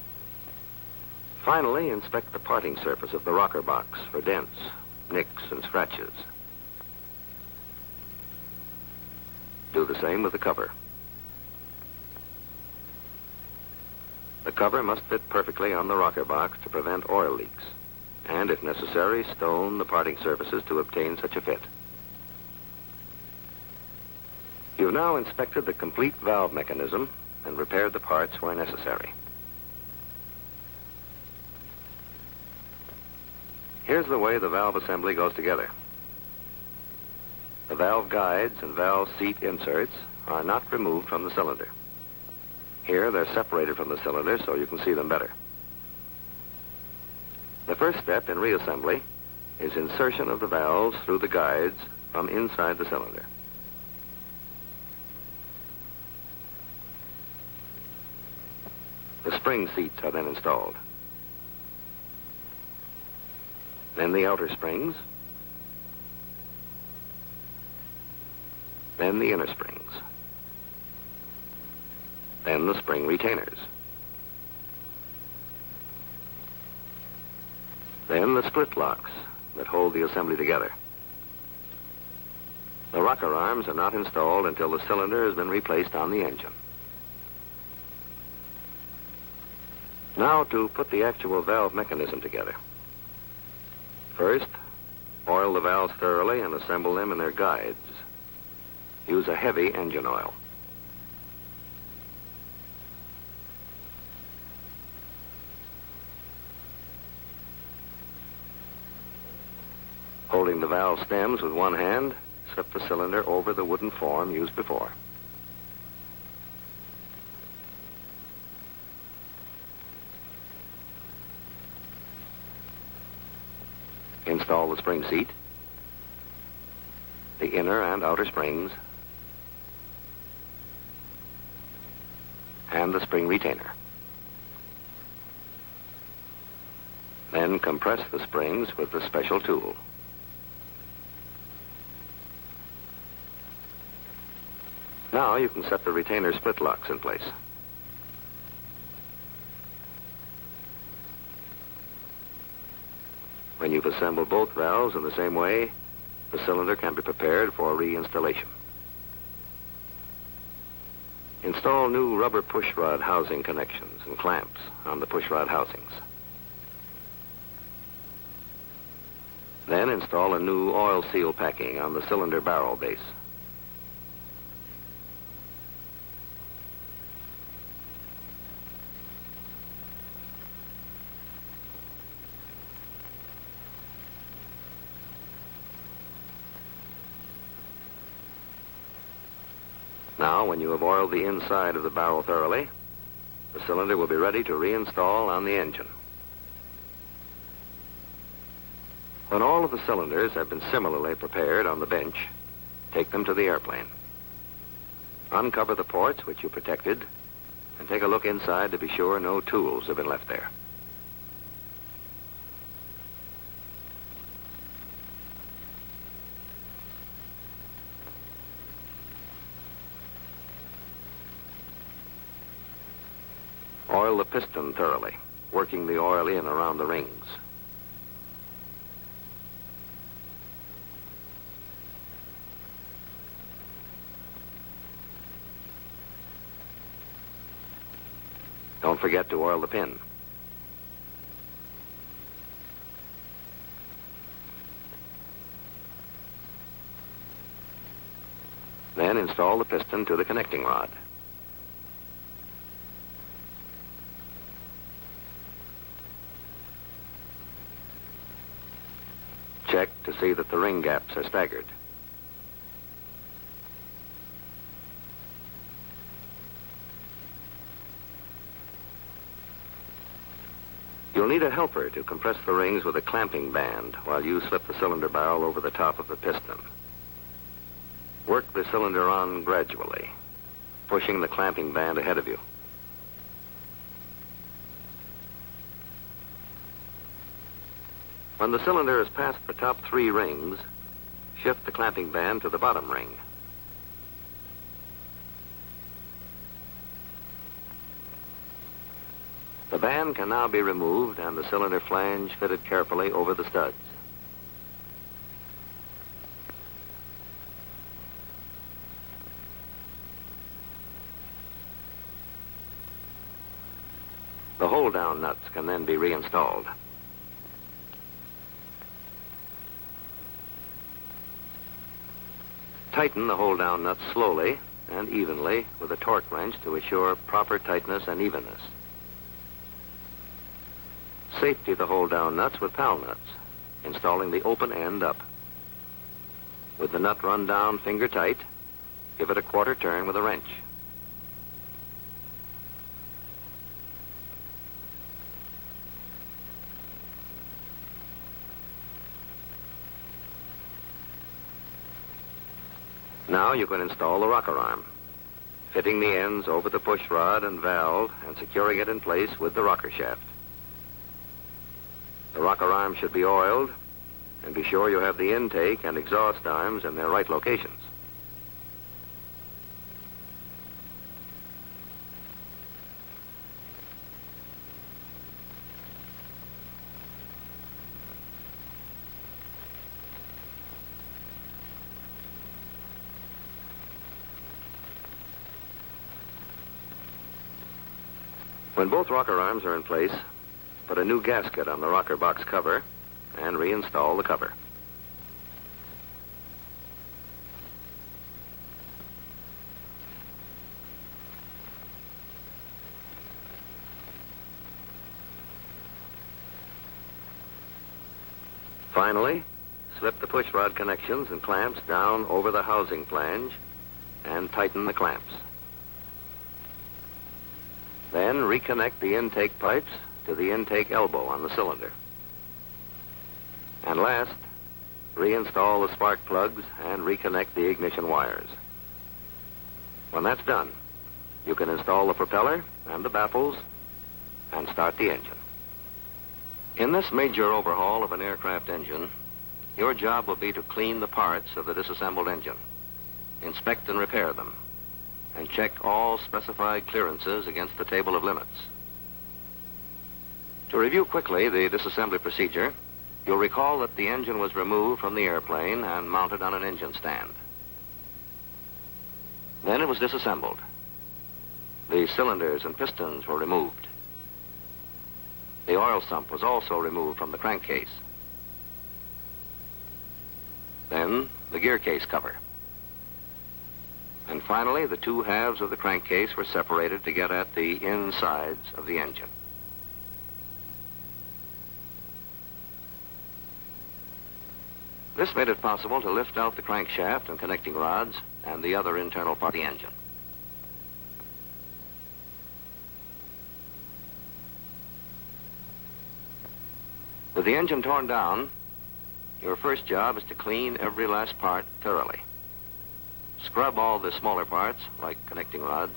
Finally, inspect the parting surface of the rocker box for dents, nicks, and scratches. Do the same with the cover. The cover must fit perfectly on the rocker box to prevent oil leaks, and if necessary, stone the parting surfaces to obtain such a fit. You've now inspected the complete valve mechanism and repaired the parts where necessary. Here's the way the valve assembly goes together. The valve guides and valve seat inserts are not removed from the cylinder. Here, they're separated from the cylinder so you can see them better. The first step in reassembly is insertion of the valves through the guides from inside the cylinder. The spring seats are then installed. Then the outer springs. Then the inner springs. Then the spring retainers. Then the split locks that hold the assembly together. The rocker arms are not installed until the cylinder has been replaced on the engine. Now to put the actual valve mechanism together. First, oil the valves thoroughly and assemble them in their guides. Use a heavy engine oil. Holding the valve stems with one hand, slip the cylinder over the wooden form used before. Install the spring seat, the inner and outer springs, and the spring retainer. Then compress the springs with the special tool. Now you can set the retainer split locks in place. When you've assembled both valves in the same way, the cylinder can be prepared for reinstallation. Install new rubber push rod housing connections and clamps on the push rod housings. Then install a new oil seal packing on the cylinder barrel base. Now, when you have oiled the inside of the barrel thoroughly, the cylinder will be ready to reinstall on the engine. When all of the cylinders have been similarly prepared on the bench, take them to the airplane. Uncover the ports which you protected, and take a look inside to be sure no tools have been left there. Oil the piston thoroughly, working the oil in around the rings. Don't forget to oil the pin. Then install the piston to the connecting rod. Check to see that the ring gaps are staggered. You'll need a helper to compress the rings with a clamping band while you slip the cylinder barrel over the top of the piston. Work the cylinder on gradually, pushing the clamping band ahead of you. When the cylinder is past the top 3 rings, shift the clamping band to the bottom ring. The band can now be removed and the cylinder flange fitted carefully over the studs. The hold-down nuts can then be reinstalled. Tighten the hold-down nuts slowly and evenly with a torque wrench to assure proper tightness and evenness. Safety the hold-down nuts with pal nuts, installing the open end up. With the nut run down finger tight, give it a quarter turn with a wrench. Now you can install the rocker arm, fitting the ends over the push rod and valve and securing it in place with the rocker shaft. The rocker arm should be oiled, and be sure you have the intake and exhaust arms in their right locations. When both rocker arms are in place, put a new gasket on the rocker box cover and reinstall the cover. Finally, slip the push rod connections and clamps down over the housing flange and tighten the clamps. Then reconnect the intake pipes to the intake elbow on the cylinder. And last, reinstall the spark plugs and reconnect the ignition wires. When that's done, you can install the propeller and the baffles and start the engine. In this major overhaul of an aircraft engine, your job will be to clean the parts of the disassembled engine, inspect and repair them, and check all specified clearances against the table of limits. To review quickly the disassembly procedure, you'll recall that the engine was removed from the airplane and mounted on an engine stand. Then it was disassembled. The cylinders and pistons were removed. The oil sump was also removed from the crankcase. Then the gear case cover. And finally, the 2 halves of the crankcase were separated to get at the insides of the engine. This made it possible to lift out the crankshaft and connecting rods, and the other internal part of the engine. With the engine torn down, your first job is to clean every last part thoroughly. Scrub all the smaller parts, like connecting rods,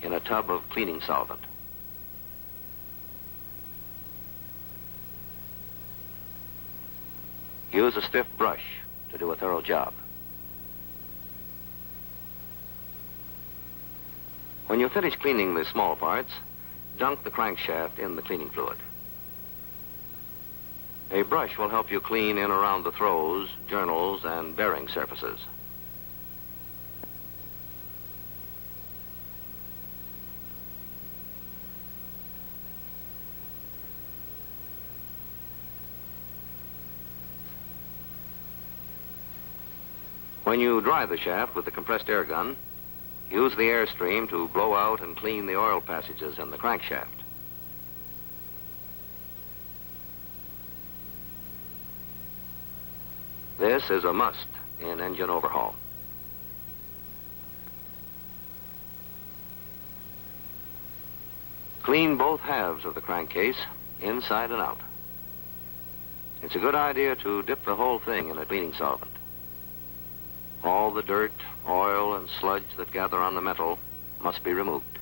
in a tub of cleaning solvent. Use a stiff brush to do a thorough job. When you finish cleaning the small parts, dunk the crankshaft in the cleaning fluid. A brush will help you clean in around the throws, journals, and bearing surfaces. When you dry the shaft with the compressed air gun, use the airstream to blow out and clean the oil passages in the crankshaft. This is a must in engine overhaul. Clean both halves of the crankcase, inside and out. It's a good idea to dip the whole thing in a cleaning solvent. All the dirt, oil, and sludge that gather on the metal must be removed.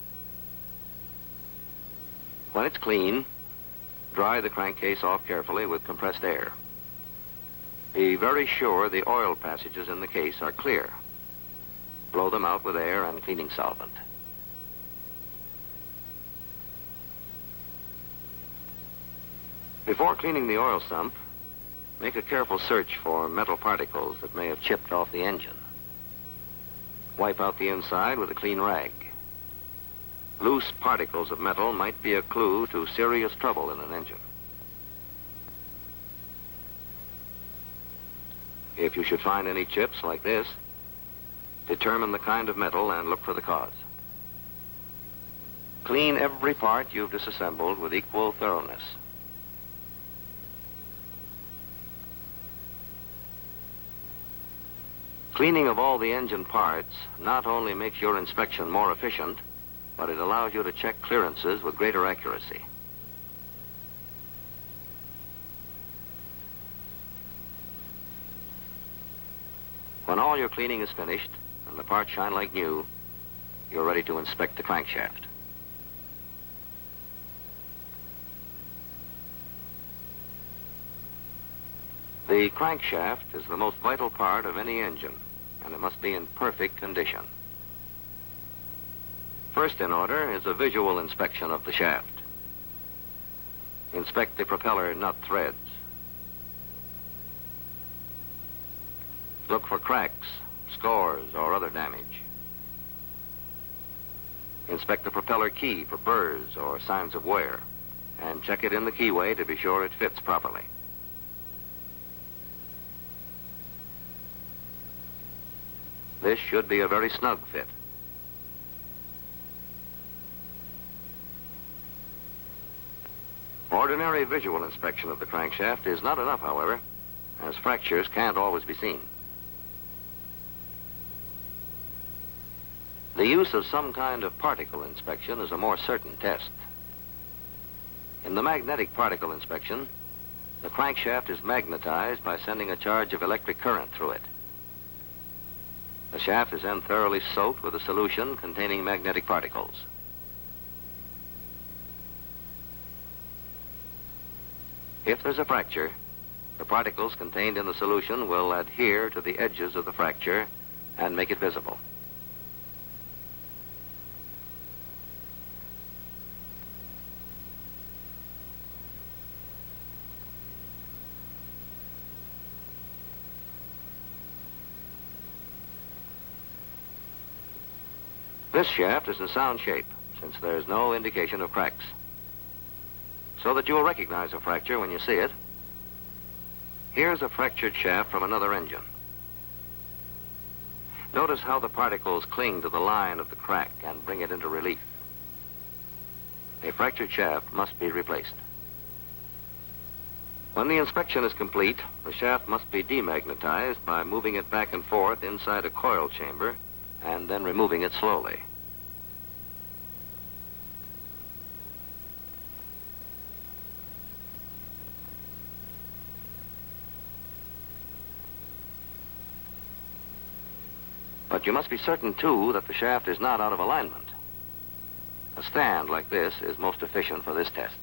When it's clean, dry the crankcase off carefully with compressed air. Be very sure the oil passages in the case are clear. Blow them out with air and cleaning solvent. Before cleaning the oil sump, make a careful search for metal particles that may have chipped off the engine. Wipe out the inside with a clean rag. Loose particles of metal might be a clue to serious trouble in an engine. If you should find any chips like this, determine the kind of metal and look for the cause. Clean every part you've disassembled with equal thoroughness. Cleaning of all the engine parts not only makes your inspection more efficient, but it allows you to check clearances with greater accuracy. When all your cleaning is finished and the parts shine like new, you're ready to inspect the crankshaft. The crankshaft is the most vital part of any engine, and it must be in perfect condition. First in order is a visual inspection of the shaft. Inspect the propeller nut threads. Look for cracks, scores, or other damage. Inspect the propeller key for burrs or signs of wear, and check it in the keyway to be sure it fits properly. This should be a very snug fit. Ordinary visual inspection of the crankshaft is not enough, however, as fractures can't always be seen. The use of some kind of particle inspection is a more certain test. In the magnetic particle inspection, the crankshaft is magnetized by sending a charge of electric current through it. The shaft is then thoroughly soaked with a solution containing magnetic particles. If there's a fracture, the particles contained in the solution will adhere to the edges of the fracture and make it visible. This shaft is in sound shape, since there's no indication of cracks. So that you'll recognize a fracture when you see it, here's a fractured shaft from another engine. Notice how the particles cling to the line of the crack and bring it into relief. A fractured shaft must be replaced. When the inspection is complete, the shaft must be demagnetized by moving it back and forth inside a coil chamber and then removing it slowly. But you must be certain, too, that the shaft is not out of alignment. A stand like this is most efficient for this test.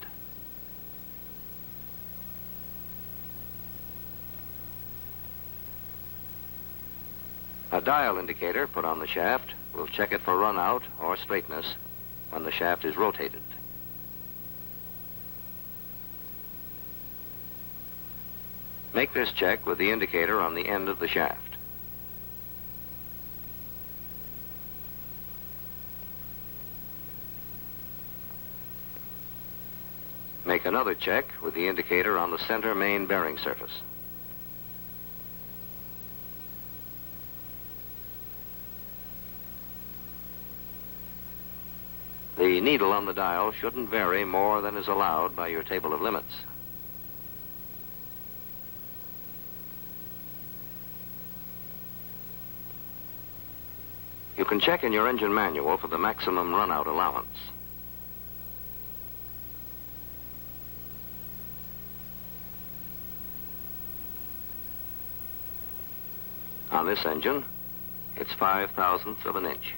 A dial indicator put on the shaft will check it for run-out or straightness when the shaft is rotated. Make this check with the indicator on the end of the shaft. Make another check with the indicator on the center main bearing surface. The needle on the dial shouldn't vary more than is allowed by your table of limits. You can check in your engine manual for the maximum run-out allowance. On this engine, it's 5/1000ths of an inch.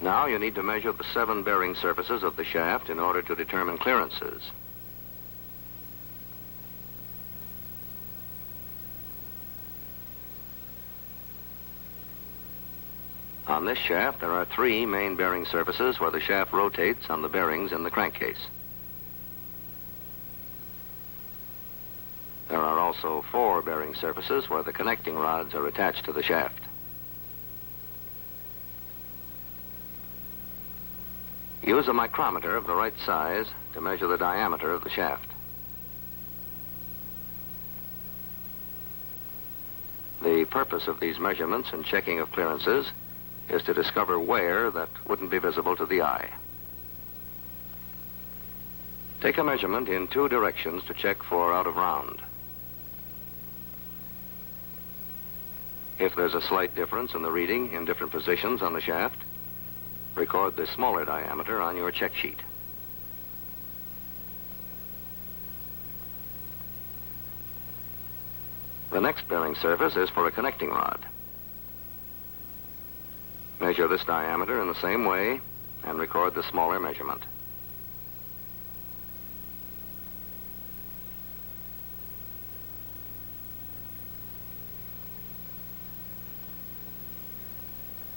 Now you need to measure the 7 bearing surfaces of the shaft in order to determine clearances. On this shaft, there are 3 main bearing surfaces where the shaft rotates on the bearings in the crankcase. There are also 4 bearing surfaces where the connecting rods are attached to the shaft. Use a micrometer of the right size to measure the diameter of the shaft. The purpose of these measurements and checking of clearances is to discover wear that wouldn't be visible to the eye. Take a measurement in 2 directions to check for out of round. If there's a slight difference in the reading in different positions on the shaft, record the smaller diameter on your check sheet. The next bearing surface is for a connecting rod. Measure this diameter in the same way and record the smaller measurement.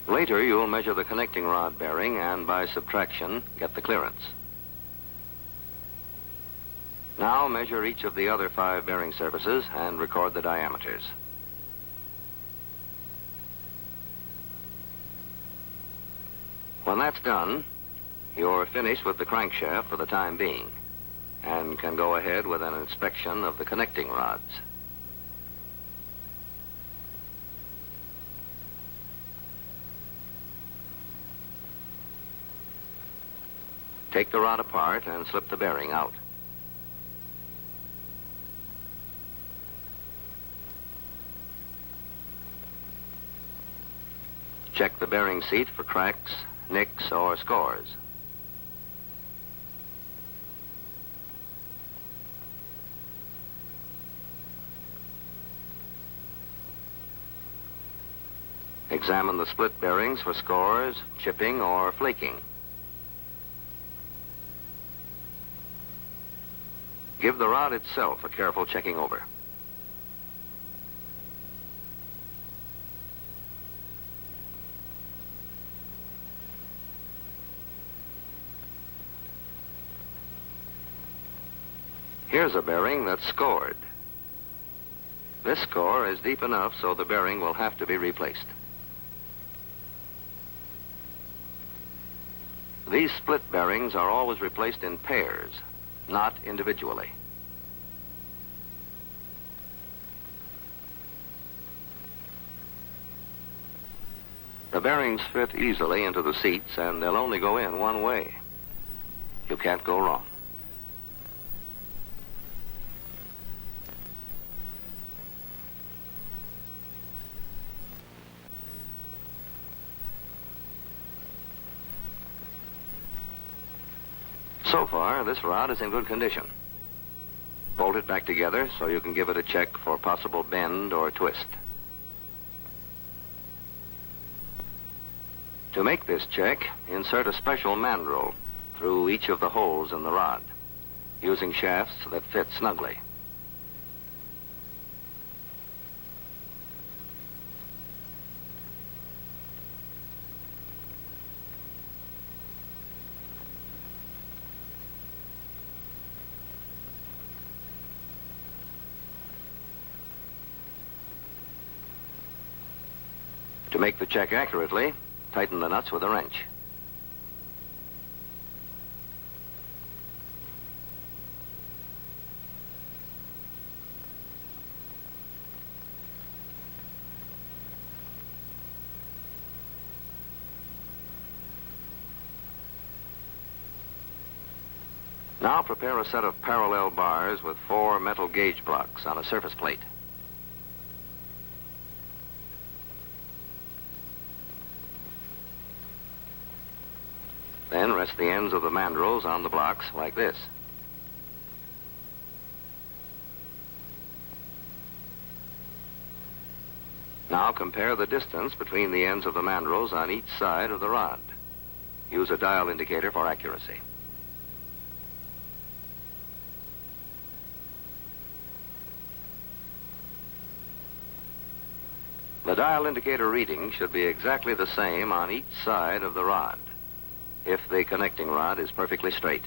Later, you'll measure the connecting rod bearing and, by subtraction, get the clearance. Now measure each of the other 5 bearing surfaces and record the diameters. When that's done, you're finished with the crankshaft for the time being and can go ahead with an inspection of the connecting rods. Take the rod apart and slip the bearing out. Check the bearing seat for cracks, nicks, or scores. Examine the split bearings for scores, chipping, or flaking. Give the rod itself a careful checking over. Here's a bearing that's scored. This score is deep enough so the bearing will have to be replaced. These split bearings are always replaced in pairs, not individually. The bearings fit easily into the seats, and they'll only go in one way. You can't go wrong. So far, this rod is in good condition. Bolt it back together so you can give it a check for possible bend or twist. To make this check, insert a special mandrel through each of the holes in the rod, using shafts that fit snugly. To make the check accurately, tighten the nuts with a wrench. Now prepare a set of parallel bars with 4 metal gauge blocks on a surface plate. Then rest the ends of the mandrels on the blocks like this. Now compare the distance between the ends of the mandrels on each side of the rod. Use a dial indicator for accuracy. The dial indicator reading should be exactly the same on each side of the rod, if the connecting rod is perfectly straight.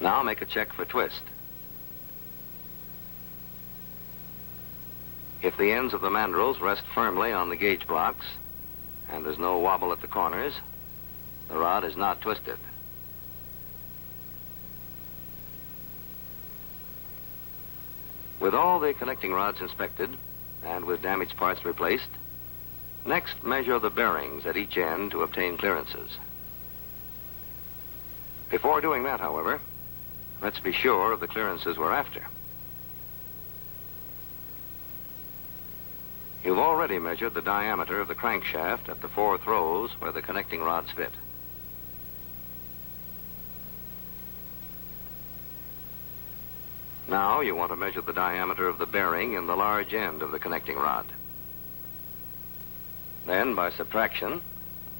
Now make a check for twist. If the ends of the mandrels rest firmly on the gauge blocks and there's no wobble at the corners, the rod is not twisted. With all the connecting rods inspected and with damaged parts replaced, next measure the bearings at each end to obtain clearances. Before doing that, however, let's be sure of the clearances we're after. You've already measured the diameter of the crankshaft at the 4 throws where the connecting rods fit. Now you want to measure the diameter of the bearing in the large end of the connecting rod. Then, by subtraction,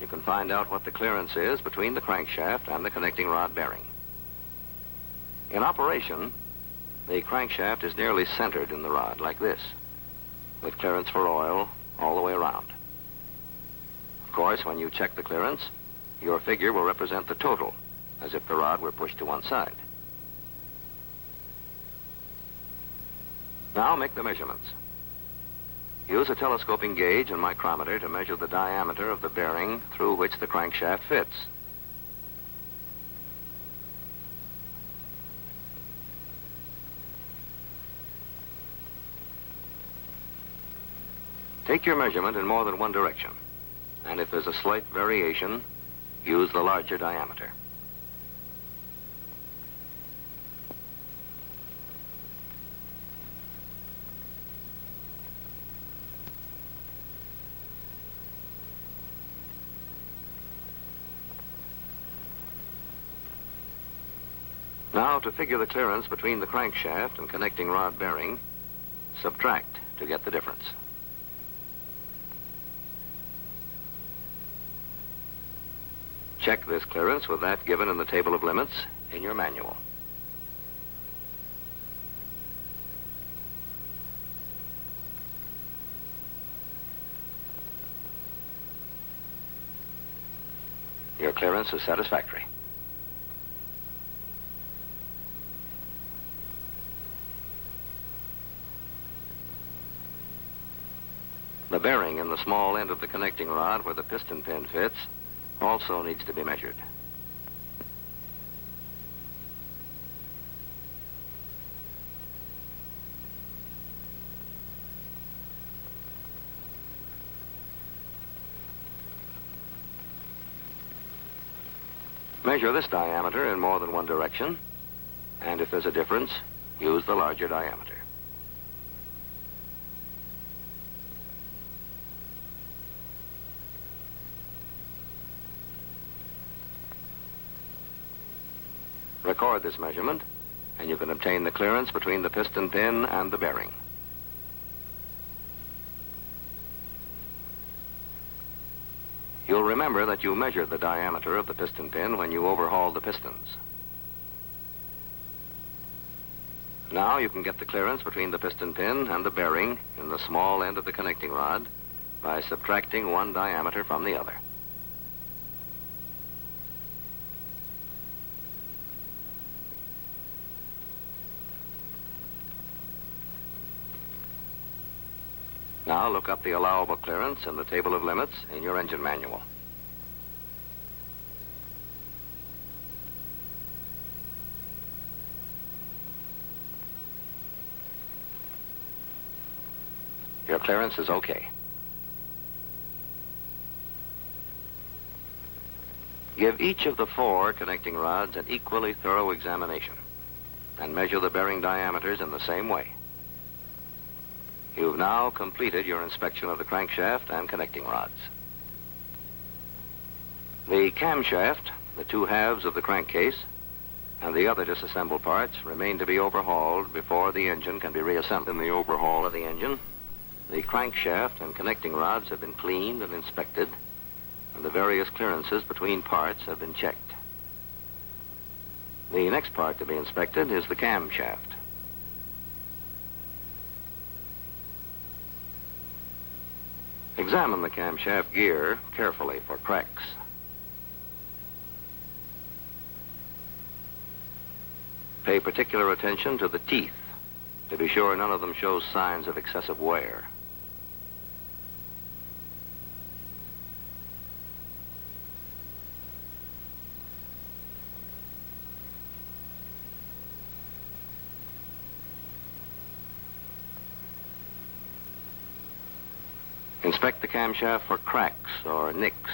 you can find out what the clearance is between the crankshaft and the connecting rod bearing. In operation, the crankshaft is nearly centered in the rod, like this, with clearance for oil all the way around. Of course, when you check the clearance, your figure will represent the total, as if the rod were pushed to one side. Now make the measurements. Use a telescoping gauge and micrometer to measure the diameter of the bearing through which the crankshaft fits. Take your measurement in more than one direction, and if there's a slight variation, use the larger diameter. Now, to figure the clearance between the crankshaft and connecting rod bearing, subtract to get the difference. Check this clearance with that given in the table of limits in your manual. Your clearance is satisfactory. The bearing in the small end of the connecting rod where the piston pin fits also needs to be measured. Measure this diameter in more than one direction, and if there's a difference, use the larger diameter. Record this measurement, and you can obtain the clearance between the piston pin and the bearing. You'll remember that you measured the diameter of the piston pin when you overhauled the pistons. Now you can get the clearance between the piston pin and the bearing in the small end of the connecting rod by subtracting one diameter from the other. Now look up the allowable clearance in the table of limits in your engine manual. Your clearance is okay. Give each of the 4 connecting rods an equally thorough examination and measure the bearing diameters in the same way. You've now completed your inspection of the crankshaft and connecting rods. The camshaft, the 2 halves of the crankcase, and the other disassembled parts remain to be overhauled before the engine can be reassembled. In the overhaul of the engine, the crankshaft and connecting rods have been cleaned and inspected, and the various clearances between parts have been checked. The next part to be inspected is the camshaft. Examine the camshaft gear carefully for cracks. Pay particular attention to the teeth to be sure none of them shows signs of excessive wear. Inspect the camshaft for cracks or nicks.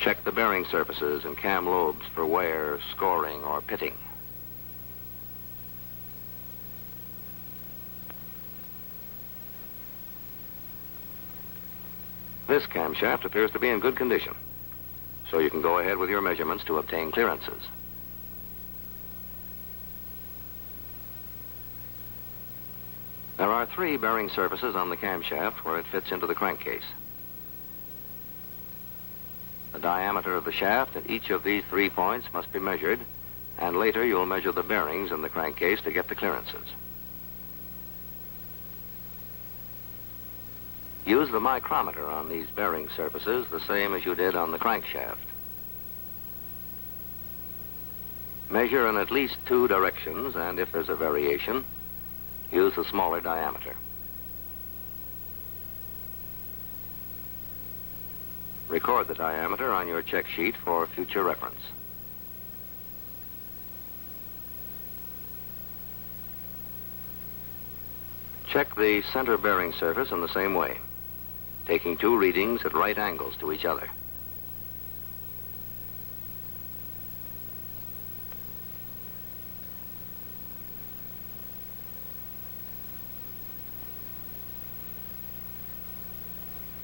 Check the bearing surfaces and cam lobes for wear, scoring, or pitting. This camshaft appears to be in good condition, so you can go ahead with your measurements to obtain clearances. There are 3 bearing surfaces on the camshaft where it fits into the crankcase. The diameter of the shaft at each of these 3 points must be measured, and later you'll measure the bearings in the crankcase to get the clearances. Use the micrometer on these bearing surfaces the same as you did on the crankshaft. Measure in at least 2 directions, and if there's a variation, use a smaller diameter. Record the diameter on your check sheet for future reference. Check the center bearing surface in the same way, taking 2 readings at right angles to each other.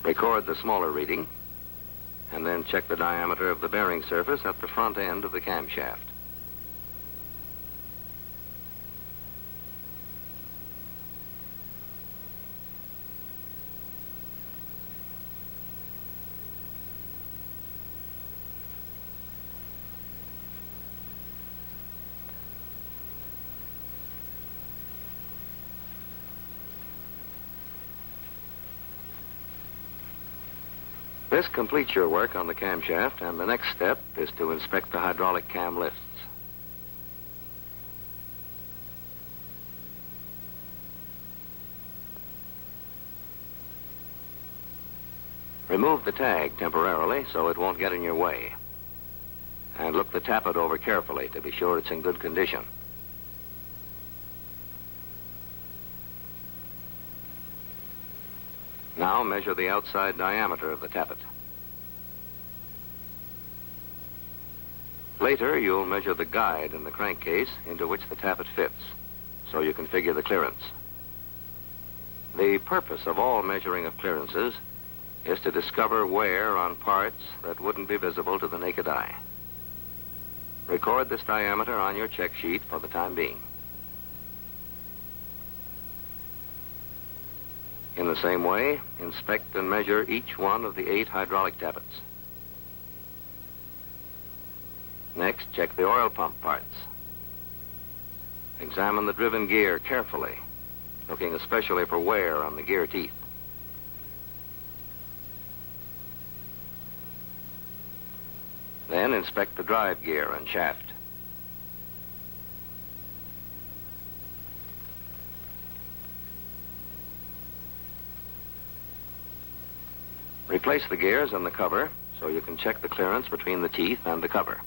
Record the smaller reading, and then check the diameter of the bearing surface at the front end of the camshaft. This completes your work on the camshaft, and the next step is to inspect the hydraulic cam lifts. Remove the tag temporarily so it won't get in your way. And look the tappet over carefully to be sure it's in good condition. Now measure the outside diameter of the tappet. Later, you'll measure the guide in the crankcase into which the tappet fits, so you can figure the clearance. The purpose of all measuring of clearances is to discover wear on parts that wouldn't be visible to the naked eye. Record this diameter on your check sheet for the time being. In the same way, inspect and measure each one of the 8 hydraulic tappets. Next, check the oil pump parts. Examine the driven gear carefully, looking especially for wear on the gear teeth. Then inspect the drive gear and shaft. Replace the gears in the cover so you can check the clearance between the teeth and the cover.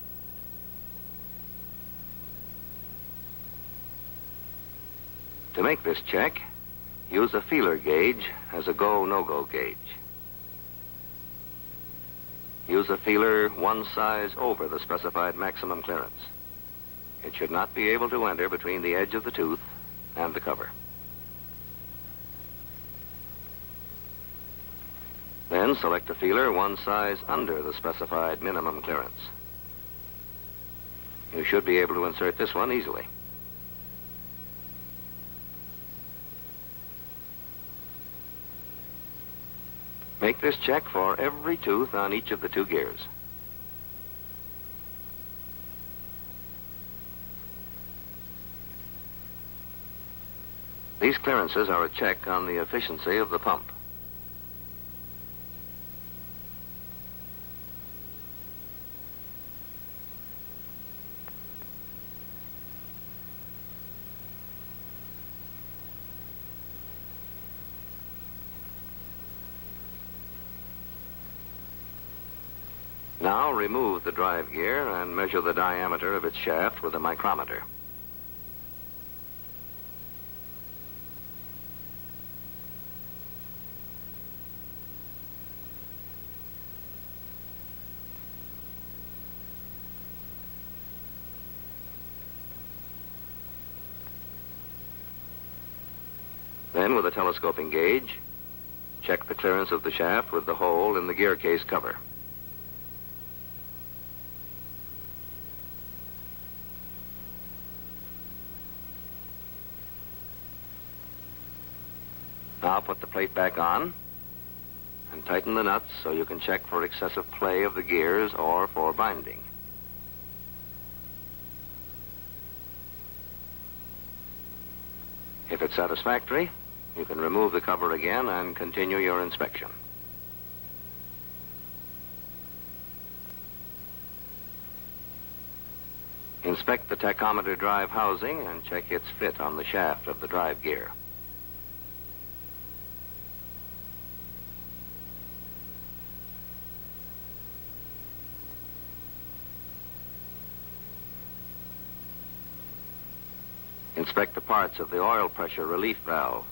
To make this check, use a feeler gauge as a go-no-go gauge. Use a feeler one size over the specified maximum clearance. It should not be able to enter between the edge of the tooth and the cover. Then select a feeler one size under the specified minimum clearance. You should be able to insert this one easily. Make this check for every tooth on each of the 2 gears. These clearances are a check on the efficiency of the pump. Now remove the drive gear and measure the diameter of its shaft with a micrometer. Then, with a telescoping gauge, check the clearance of the shaft with the hole in the gear case cover. Now put the plate back on and tighten the nuts so you can check for excessive play of the gears or for binding. If it's satisfactory, you can remove the cover again and continue your inspection. Inspect the tachometer drive housing and check its fit on the shaft of the drive gear. Inspect the parts of the oil pressure relief valve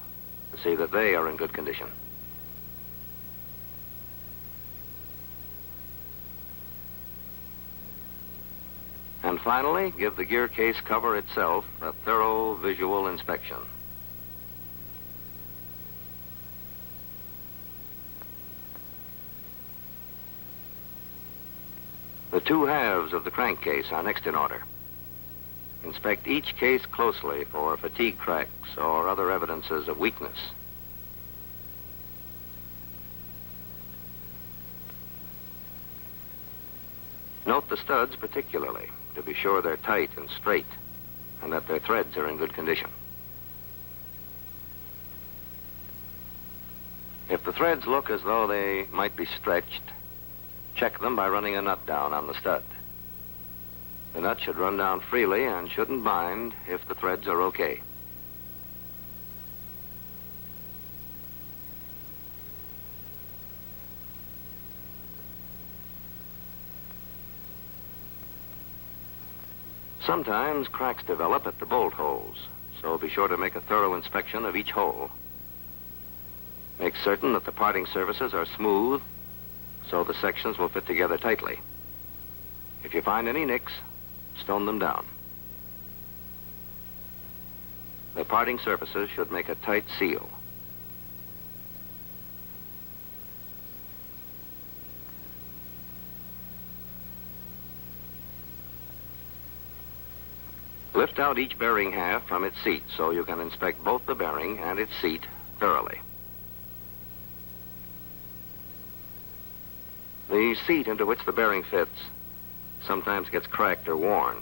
to see that they are in good condition. And finally, give the gear case cover itself a thorough visual inspection. The 2 halves of the crankcase are next in order. Inspect each case closely for fatigue cracks or other evidences of weakness. Note the studs particularly to be sure they're tight and straight and that their threads are in good condition. If the threads look as though they might be stretched, check them by running a nut down on the stud. The nut should run down freely and shouldn't bind if the threads are okay. Sometimes cracks develop at the bolt holes, so be sure to make a thorough inspection of each hole. Make certain that the parting surfaces are smooth so the sections will fit together tightly. If you find any nicks, stone them down. The parting surfaces should make a tight seal. Lift out each bearing half from its seat so you can inspect both the bearing and its seat thoroughly. The seat into which the bearing fits sometimes gets cracked or worn,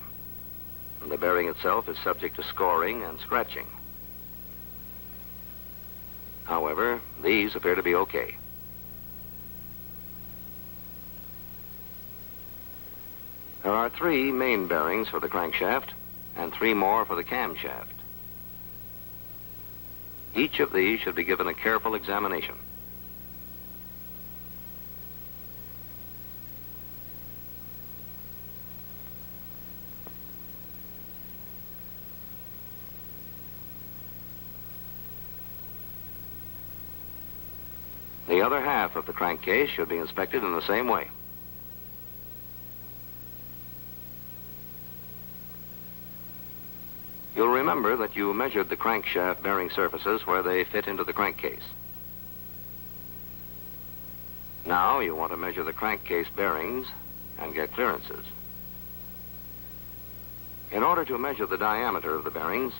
and the bearing itself is subject to scoring and scratching. However, these appear to be okay. There are 3 main bearings for the crankshaft and 3 more for the camshaft. Each of these should be given a careful examination. The other half of the crankcase should be inspected in the same way. You'll remember that you measured the crankshaft bearing surfaces where they fit into the crankcase. Now you want to measure the crankcase bearings and get clearances. In order to measure the diameter of the bearings,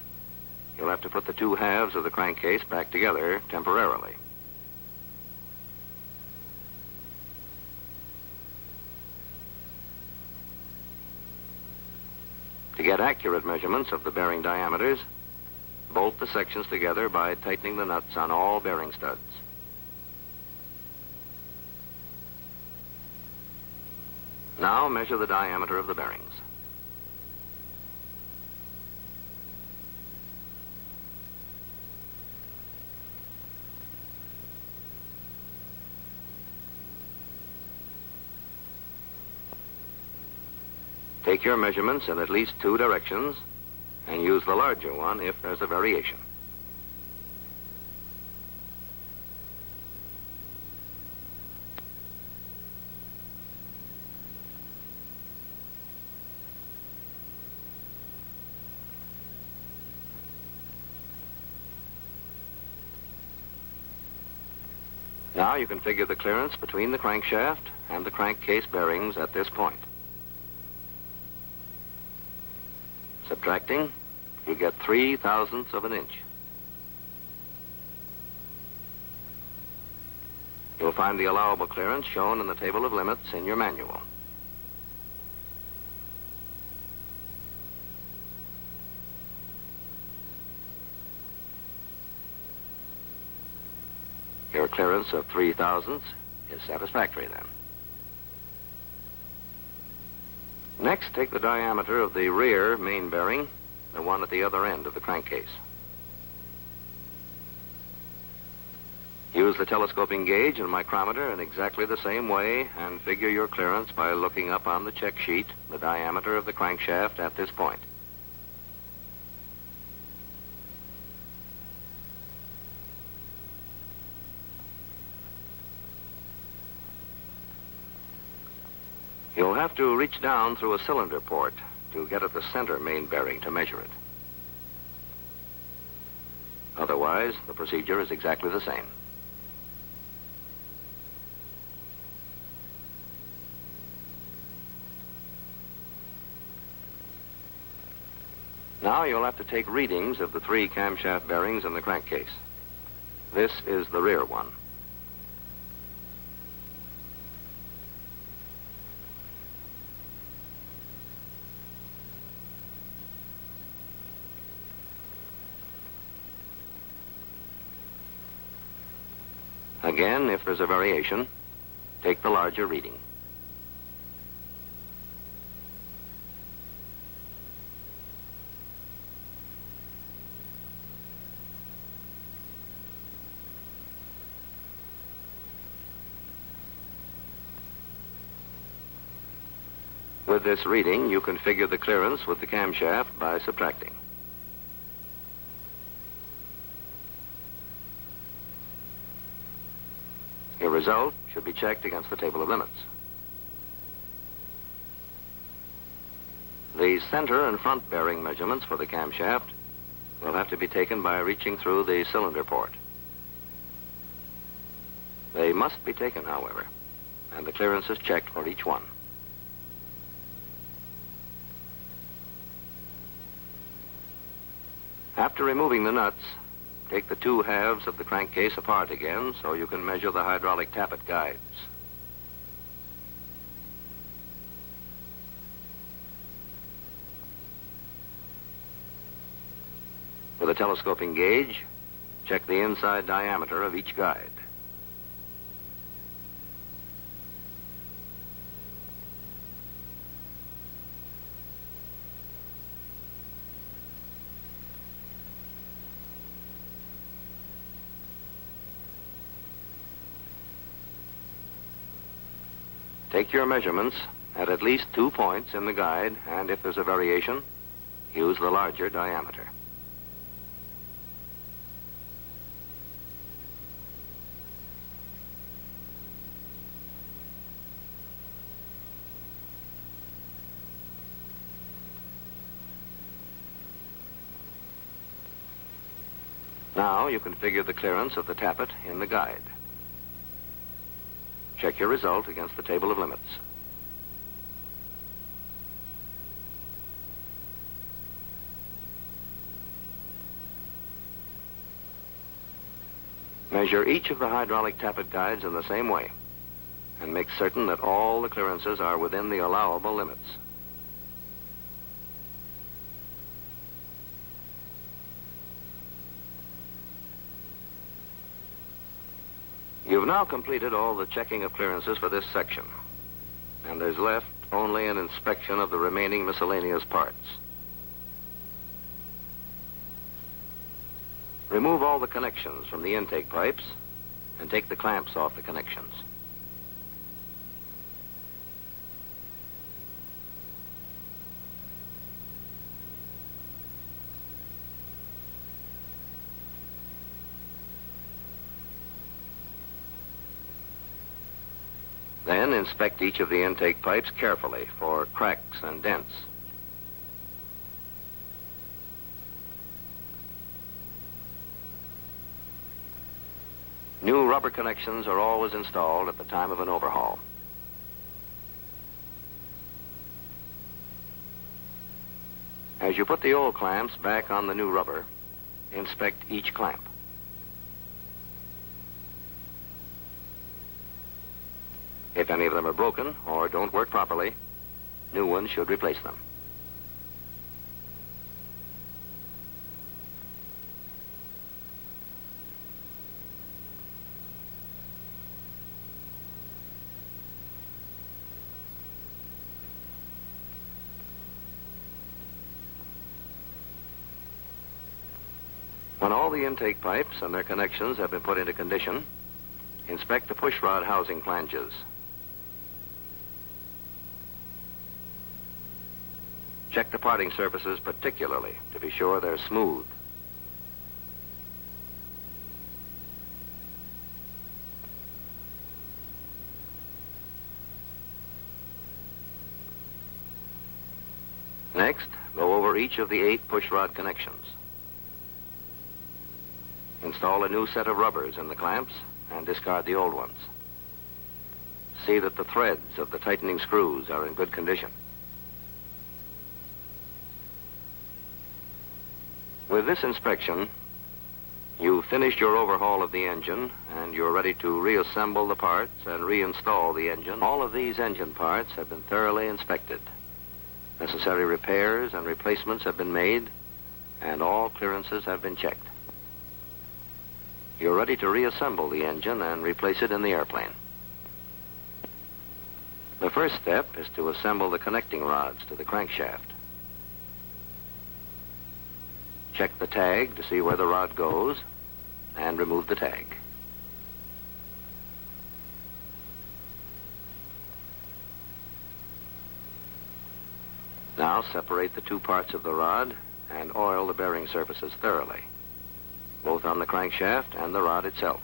you'll have to put the 2 halves of the crankcase back together temporarily. To get accurate measurements of the bearing diameters, bolt the sections together by tightening the nuts on all bearing studs. Now measure the diameter of the bearings. Take your measurements in at least 2 directions and use the larger one if there's a variation. Now you can figure the clearance between the crankshaft and the crankcase bearings at this point. Subtracting, you get 3/1000ths of an inch. You'll find the allowable clearance shown in the table of limits in your manual. Your clearance of 3/1000ths is satisfactory then. Next, take the diameter of the rear main bearing, the one at the other end of the crankcase. Use the telescoping gauge and micrometer in exactly the same way and figure your clearance by looking up on the check sheet the diameter of the crankshaft at this point. You'll have to reach down through a cylinder port to get at the center main bearing to measure it. Otherwise, the procedure is exactly the same. Now you'll have to take readings of the 3 camshaft bearings in the crankcase. This is the rear one. Again, if there's a variation, take the larger reading. With this reading, you can figure the clearance with the camshaft by subtracting. result should be checked against the table of limits. The center and front bearing measurements for the camshaft will have to be taken by reaching through the cylinder port. They must be taken, however, and the clearance is checked for each one. After removing the nuts, take the two halves of the crankcase apart again so you can measure the hydraulic tappet guides. With a telescoping gauge, check the inside diameter of each guide. Take your measurements at least 2 points in the guide, and if there's a variation, use the larger diameter. Now you can figure the clearance of the tappet in the guide. Check your result against the table of limits. Measure each of the hydraulic tappet guides in the same way and make certain that all the clearances are within the allowable limits. You've now completed all the checking of clearances for this section, and there's left only an inspection of the remaining miscellaneous parts. Remove all the connections from the intake pipes and take the clamps off the connections. Then inspect each of the intake pipes carefully for cracks and dents. New rubber connections are always installed at the time of an overhaul. As you put the old clamps back on the new rubber, inspect each clamp. If any of them are broken or don't work properly, new ones should replace them. When all the intake pipes and their connections have been put into condition, inspect the pushrod housing flanges. Check the parting surfaces particularly to be sure they're smooth. Next, go over each of the 8 pushrod connections. Install a new set of rubbers in the clamps and discard the old ones. See that the threads of the tightening screws are in good condition. With this inspection, you've finished your overhaul of the engine and you're ready to reassemble the parts and reinstall the engine. All of these engine parts have been thoroughly inspected. Necessary repairs and replacements have been made, and all clearances have been checked. You're ready to reassemble the engine and replace it in the airplane. The first step is to assemble the connecting rods to the crankshaft. Check the tag to see where the rod goes, and remove the tag. Now separate the 2 parts of the rod and oil the bearing surfaces thoroughly, both on the crankshaft and the rod itself.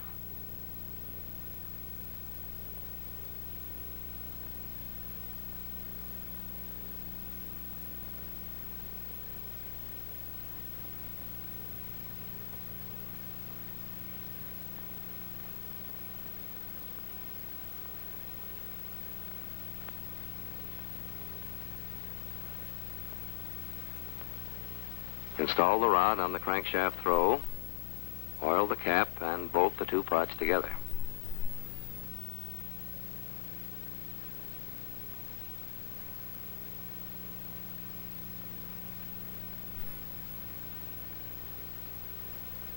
Install the rod on the crankshaft throw, oil the cap, and bolt the two parts together.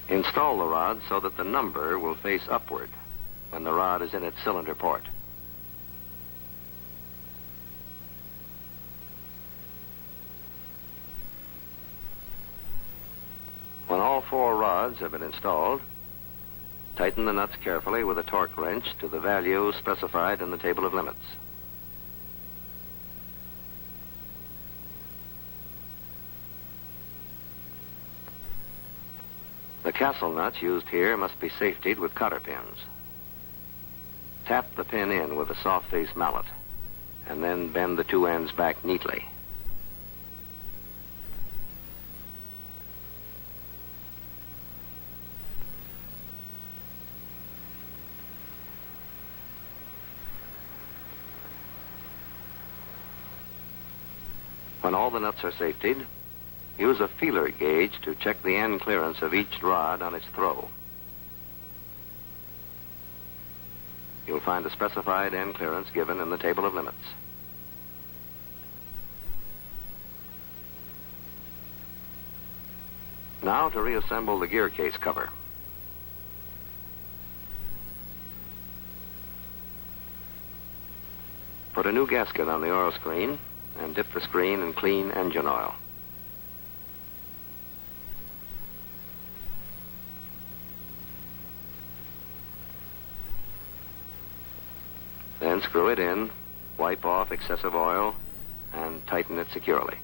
Install the rod so that the number will face upward when the rod is in its cylinder port. When all four rods have been installed, tighten the nuts carefully with a torque wrench to the value specified in the table of limits. The castle nuts used here must be safetied with cotter pins. Tap the pin in with a soft face mallet, and then bend the two ends back neatly. When all the nuts are safetied, use a feeler gauge to check the end clearance of each rod on its throw. You'll find a specified end clearance given in the table of limits. Now to reassemble the gear case cover. Put a new gasket on the oil screen and dip the screen in clean engine oil. Then screw it in, wipe off excessive oil, and tighten it securely.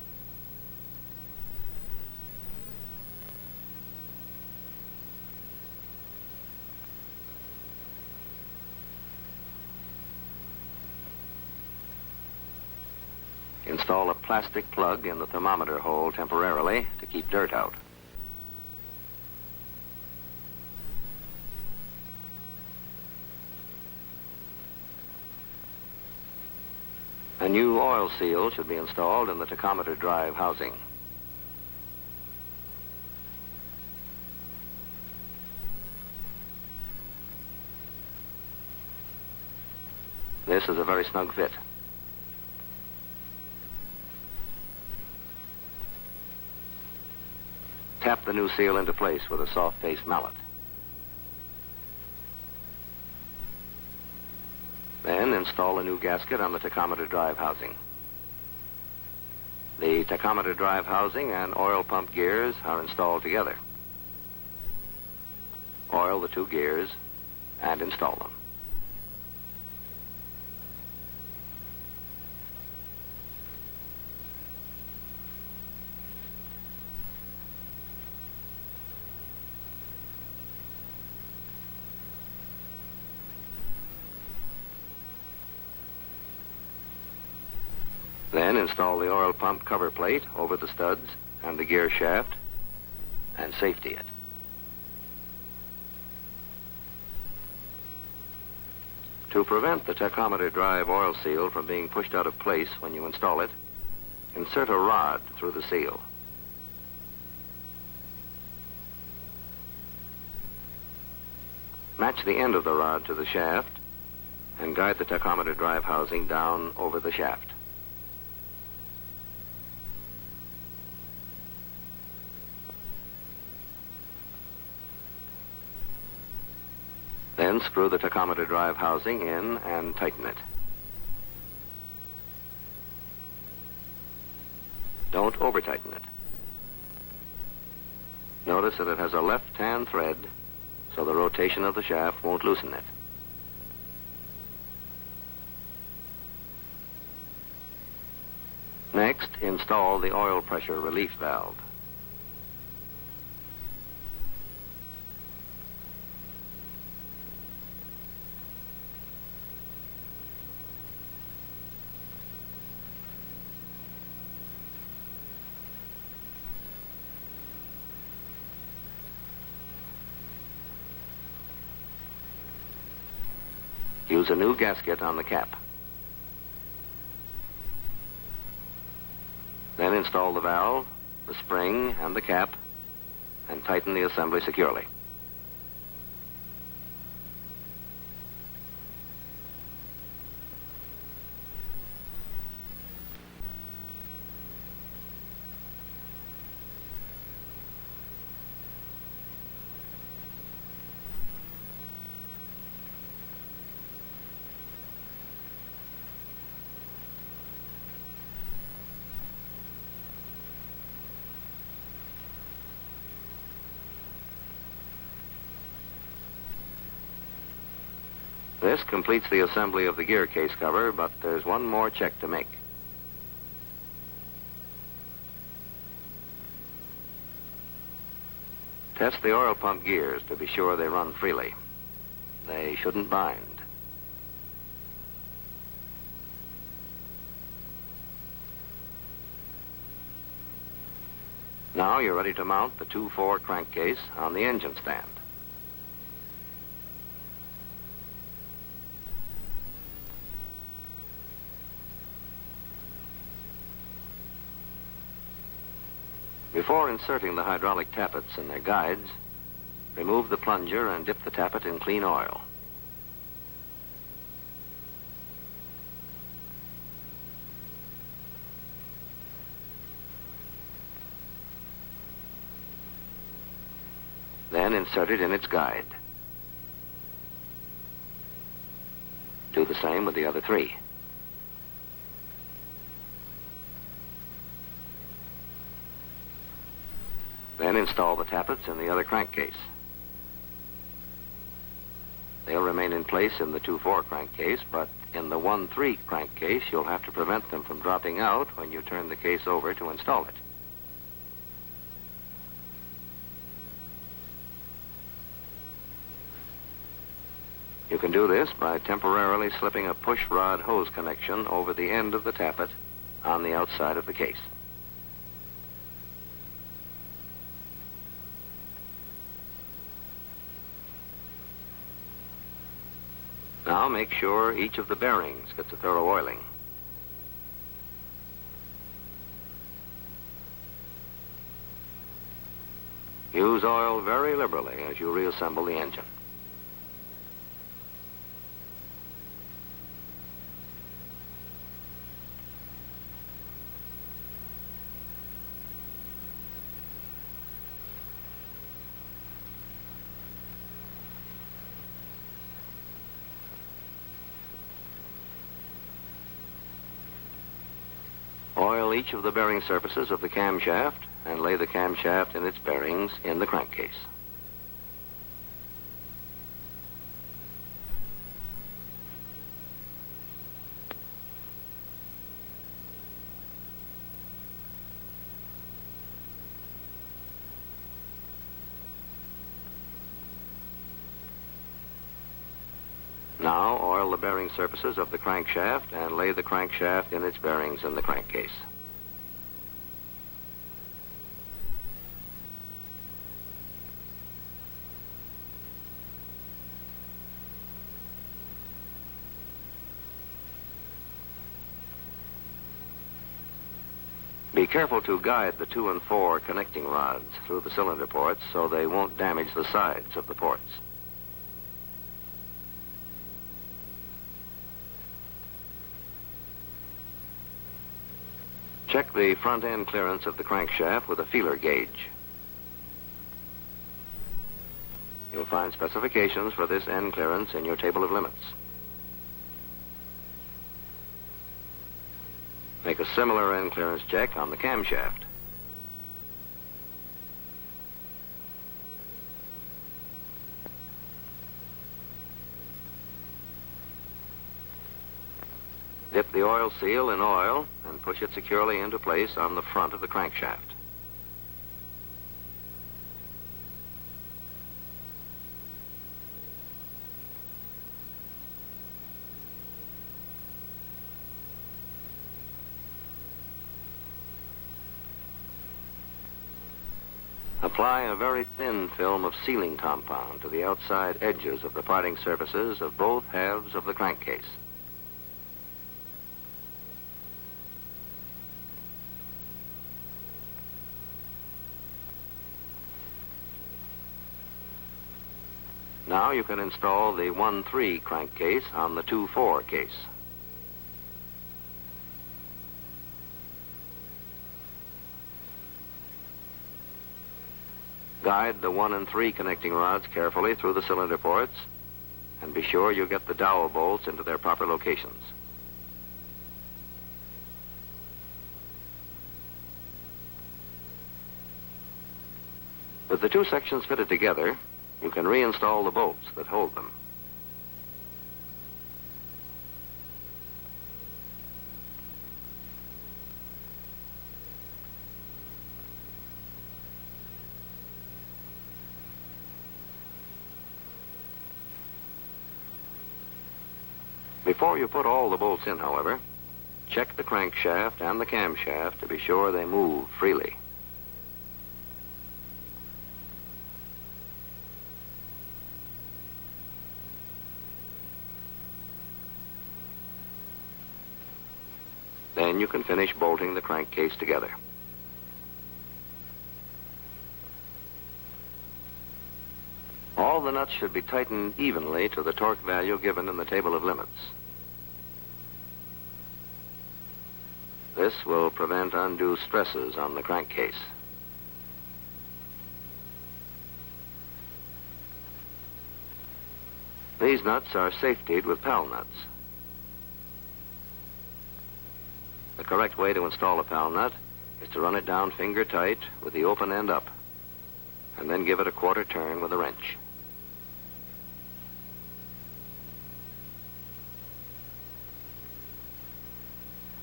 Install a plastic plug in the thermometer hole temporarily to keep dirt out. A new oil seal should be installed in the tachometer drive housing. This is a very snug fit. Tap the new seal into place with a soft face mallet. Then install a new gasket on the tachometer drive housing. The tachometer drive housing and oil pump gears are installed together. Oil the two gears and install them. Then install the oil pump cover plate over the studs and the gear shaft and safety it. To prevent the tachometer drive oil seal from being pushed out of place when you install it, insert a rod through the seal. Match the end of the rod to the shaft and guide the tachometer drive housing down over the shaft. Then screw the tachometer drive housing in and tighten it. Don't over-tighten it. Notice that it has a left-hand thread, so the rotation of the shaft won't loosen it. Next, install the oil pressure relief valve. Use a new gasket on the cap. Then install the valve, the spring and the cap, and tighten the assembly securely. This completes the assembly of the gear case cover, but there's one more check to make. Test the oil pump gears to be sure they run freely. They shouldn't bind. Now you're ready to mount the 2-4 crankcase on the engine stand. Before inserting the hydraulic tappets in their guides, remove the plunger and dip the tappet in clean oil. Then insert it in its guide. Do the same with the other 3. Then install the tappets in the other crankcase. They'll remain in place in the 2-4 crankcase, but in the 1-3 crankcase, you'll have to prevent them from dropping out when you turn the case over to install it. You can do this by temporarily slipping a push rod hose connection over the end of the tappet on the outside of the case. Now make sure each of the bearings gets a thorough oiling. Use oil very liberally as you reassemble the engine. Oil each of the bearing surfaces of the camshaft and lay the camshaft and its bearings in the crankcase. Now, oil the bearing surfaces of the crankshaft and lay the crankshaft in its bearings in the crankcase. Be careful to guide the 2 and 4 connecting rods through the cylinder ports so they won't damage the sides of the ports. Check the front end clearance of the crankshaft with a feeler gauge. You'll find specifications for this end clearance in your table of limits. Make a similar end clearance check on the camshaft. Dip the oil seal in oil and push it securely into place on the front of the crankshaft. Apply a very thin film of sealing compound to the outside edges of the parting surfaces of both halves of the crankcase. Now you can install the 1-3 crankcase on the 2-4 case. Guide the 1 and 3 connecting rods carefully through the cylinder ports, and be sure you get the dowel bolts into their proper locations. With the two sections fitted together, you can reinstall the bolts that hold them. Before you put all the bolts in, however, check the crankshaft and the camshaft to be sure they move freely. Then you can finish bolting the crankcase together. All the nuts should be tightened evenly to the torque value given in the table of limits. This will prevent undue stresses on the crankcase. These nuts are safetied with pal nuts. The correct way to install a pal nut is to run it down finger tight with the open end up, and then give it a quarter turn with a wrench.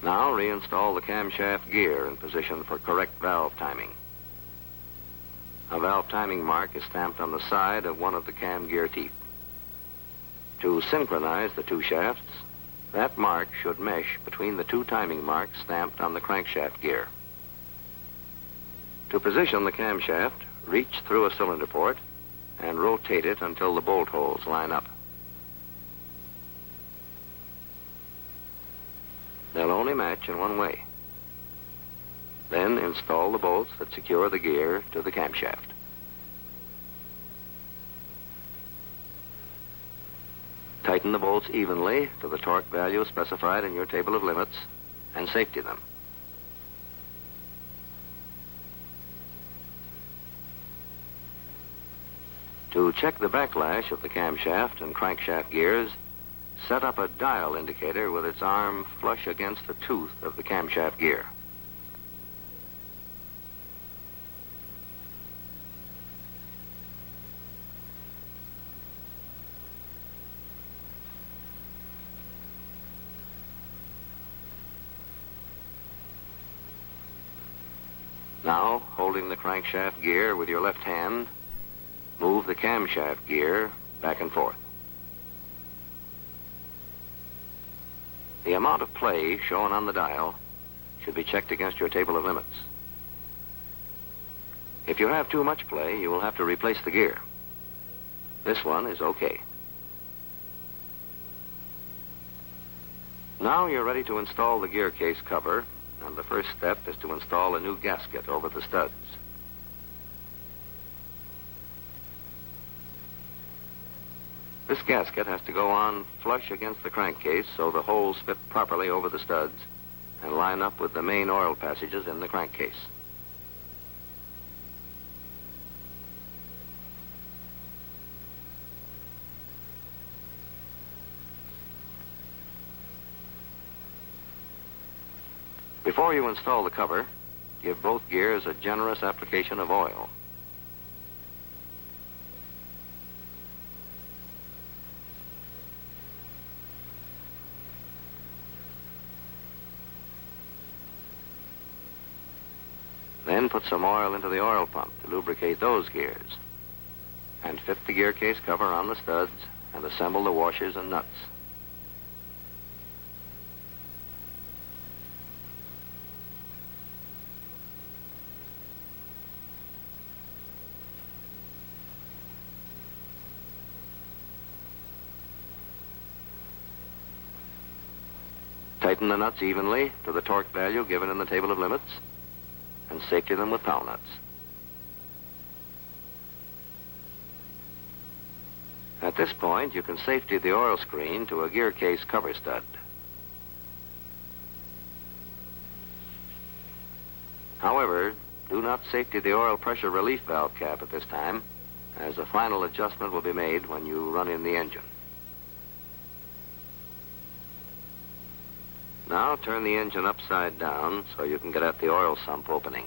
Now reinstall the camshaft gear in position for correct valve timing. A valve timing mark is stamped on the side of one of the cam gear teeth. To synchronize the two shafts, that mark should mesh between the two timing marks stamped on the crankshaft gear. To position the camshaft, reach through a cylinder port and rotate it until the bolt holes line up. They'll only match in one way. Then install the bolts that secure the gear to the camshaft. Tighten the bolts evenly to the torque value specified in your table of limits and safety them. To check the backlash of the camshaft and crankshaft gears, set up a dial indicator with its arm flush against the tooth of the camshaft gear. Now, holding the crankshaft gear with your left hand, move the camshaft gear back and forth. The amount of play shown on the dial should be checked against your table of limits. If you have too much play, you will have to replace the gear. This one is okay. Now you're ready to install the gear case cover, and the first step is to install a new gasket over the studs. This gasket has to go on flush against the crankcase so the holes fit properly over the studs and line up with the main oil passages in the crankcase. Before you install the cover, give both gears a generous application of oil. Then put some oil into the oil pump to lubricate those gears, and fit the gear case cover on the studs and assemble the washers and nuts. Tighten the nuts evenly to the torque value given in the table of limits, and safety them with pal nuts. At this point, you can safety the oil screen to a gear case cover stud. However, do not safety the oil pressure relief valve cap at this time, as a final adjustment will be made when you run in the engine. Now turn the engine upside down so you can get at the oil sump opening.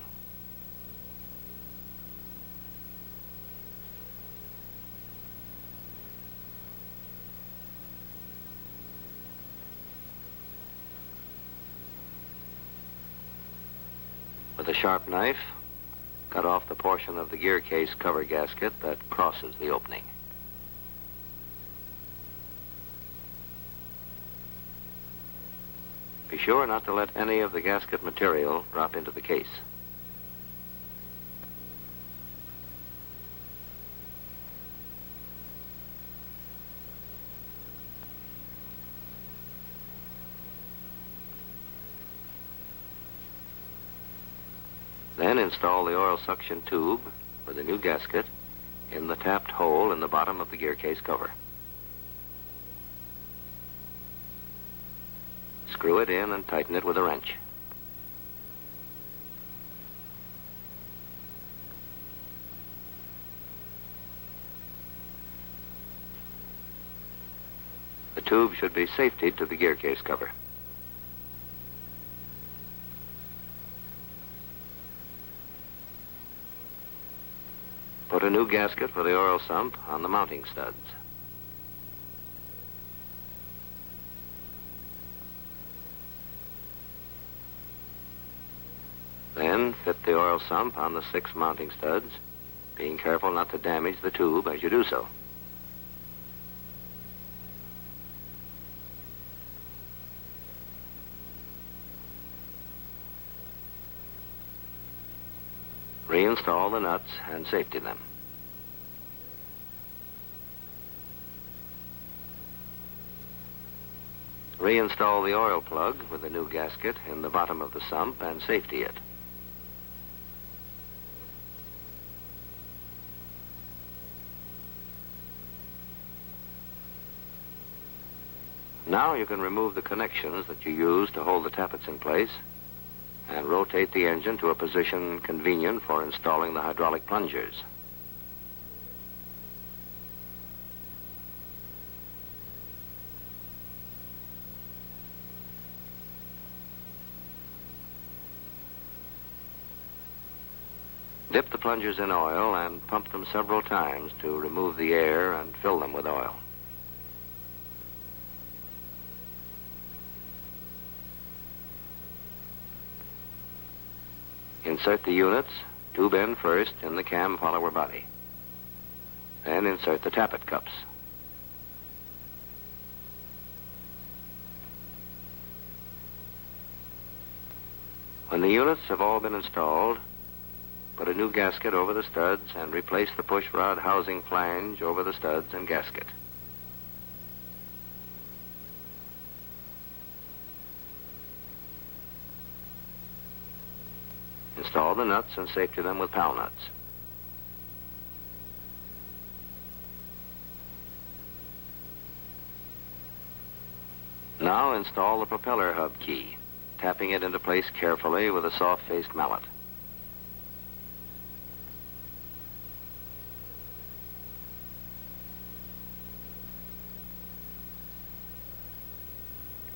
With a sharp knife, cut off the portion of the gear case cover gasket that crosses the opening. Be sure not to let any of the gasket material drop into the case. Then install the oil suction tube with a new gasket in the tapped hole in the bottom of the gear case cover. Screw it in and tighten it with a wrench. The tube should be safetied to the gear case cover. Put a new gasket for the oil sump on the mounting studs. Then fit the oil sump on the 6 mounting studs, being careful not to damage the tube as you do so. Reinstall the nuts and safety them. Reinstall the oil plug with the new gasket in the bottom of the sump and safety it. Now you can remove the connections that you use to hold the tappets in place and rotate the engine to a position convenient for installing the hydraulic plungers. Dip the plungers in oil and pump them several times to remove the air and fill them with oil. Insert the units, tube end first, in the cam follower body. Then insert the tappet cups. When the units have all been installed, put a new gasket over the studs and replace the push rod housing flange over the studs and gasket. Install the nuts and safety them with pal nuts. Now install the propeller hub key, tapping it into place carefully with a soft-faced mallet.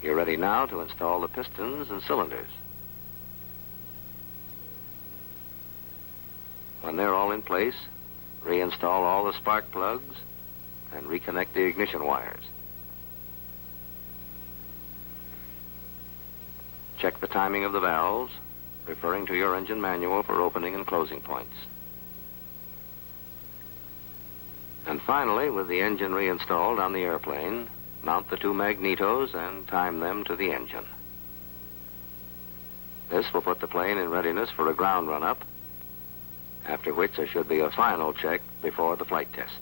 You're ready now to install the pistons and cylinders. When they're all in place, reinstall all the spark plugs and reconnect the ignition wires. Check the timing of the valves, referring to your engine manual for opening and closing points. And finally, with the engine reinstalled on the airplane, mount the 2 magnetos and time them to the engine. This will put the plane in readiness for a ground run-up, after which there should be a final check before the flight test.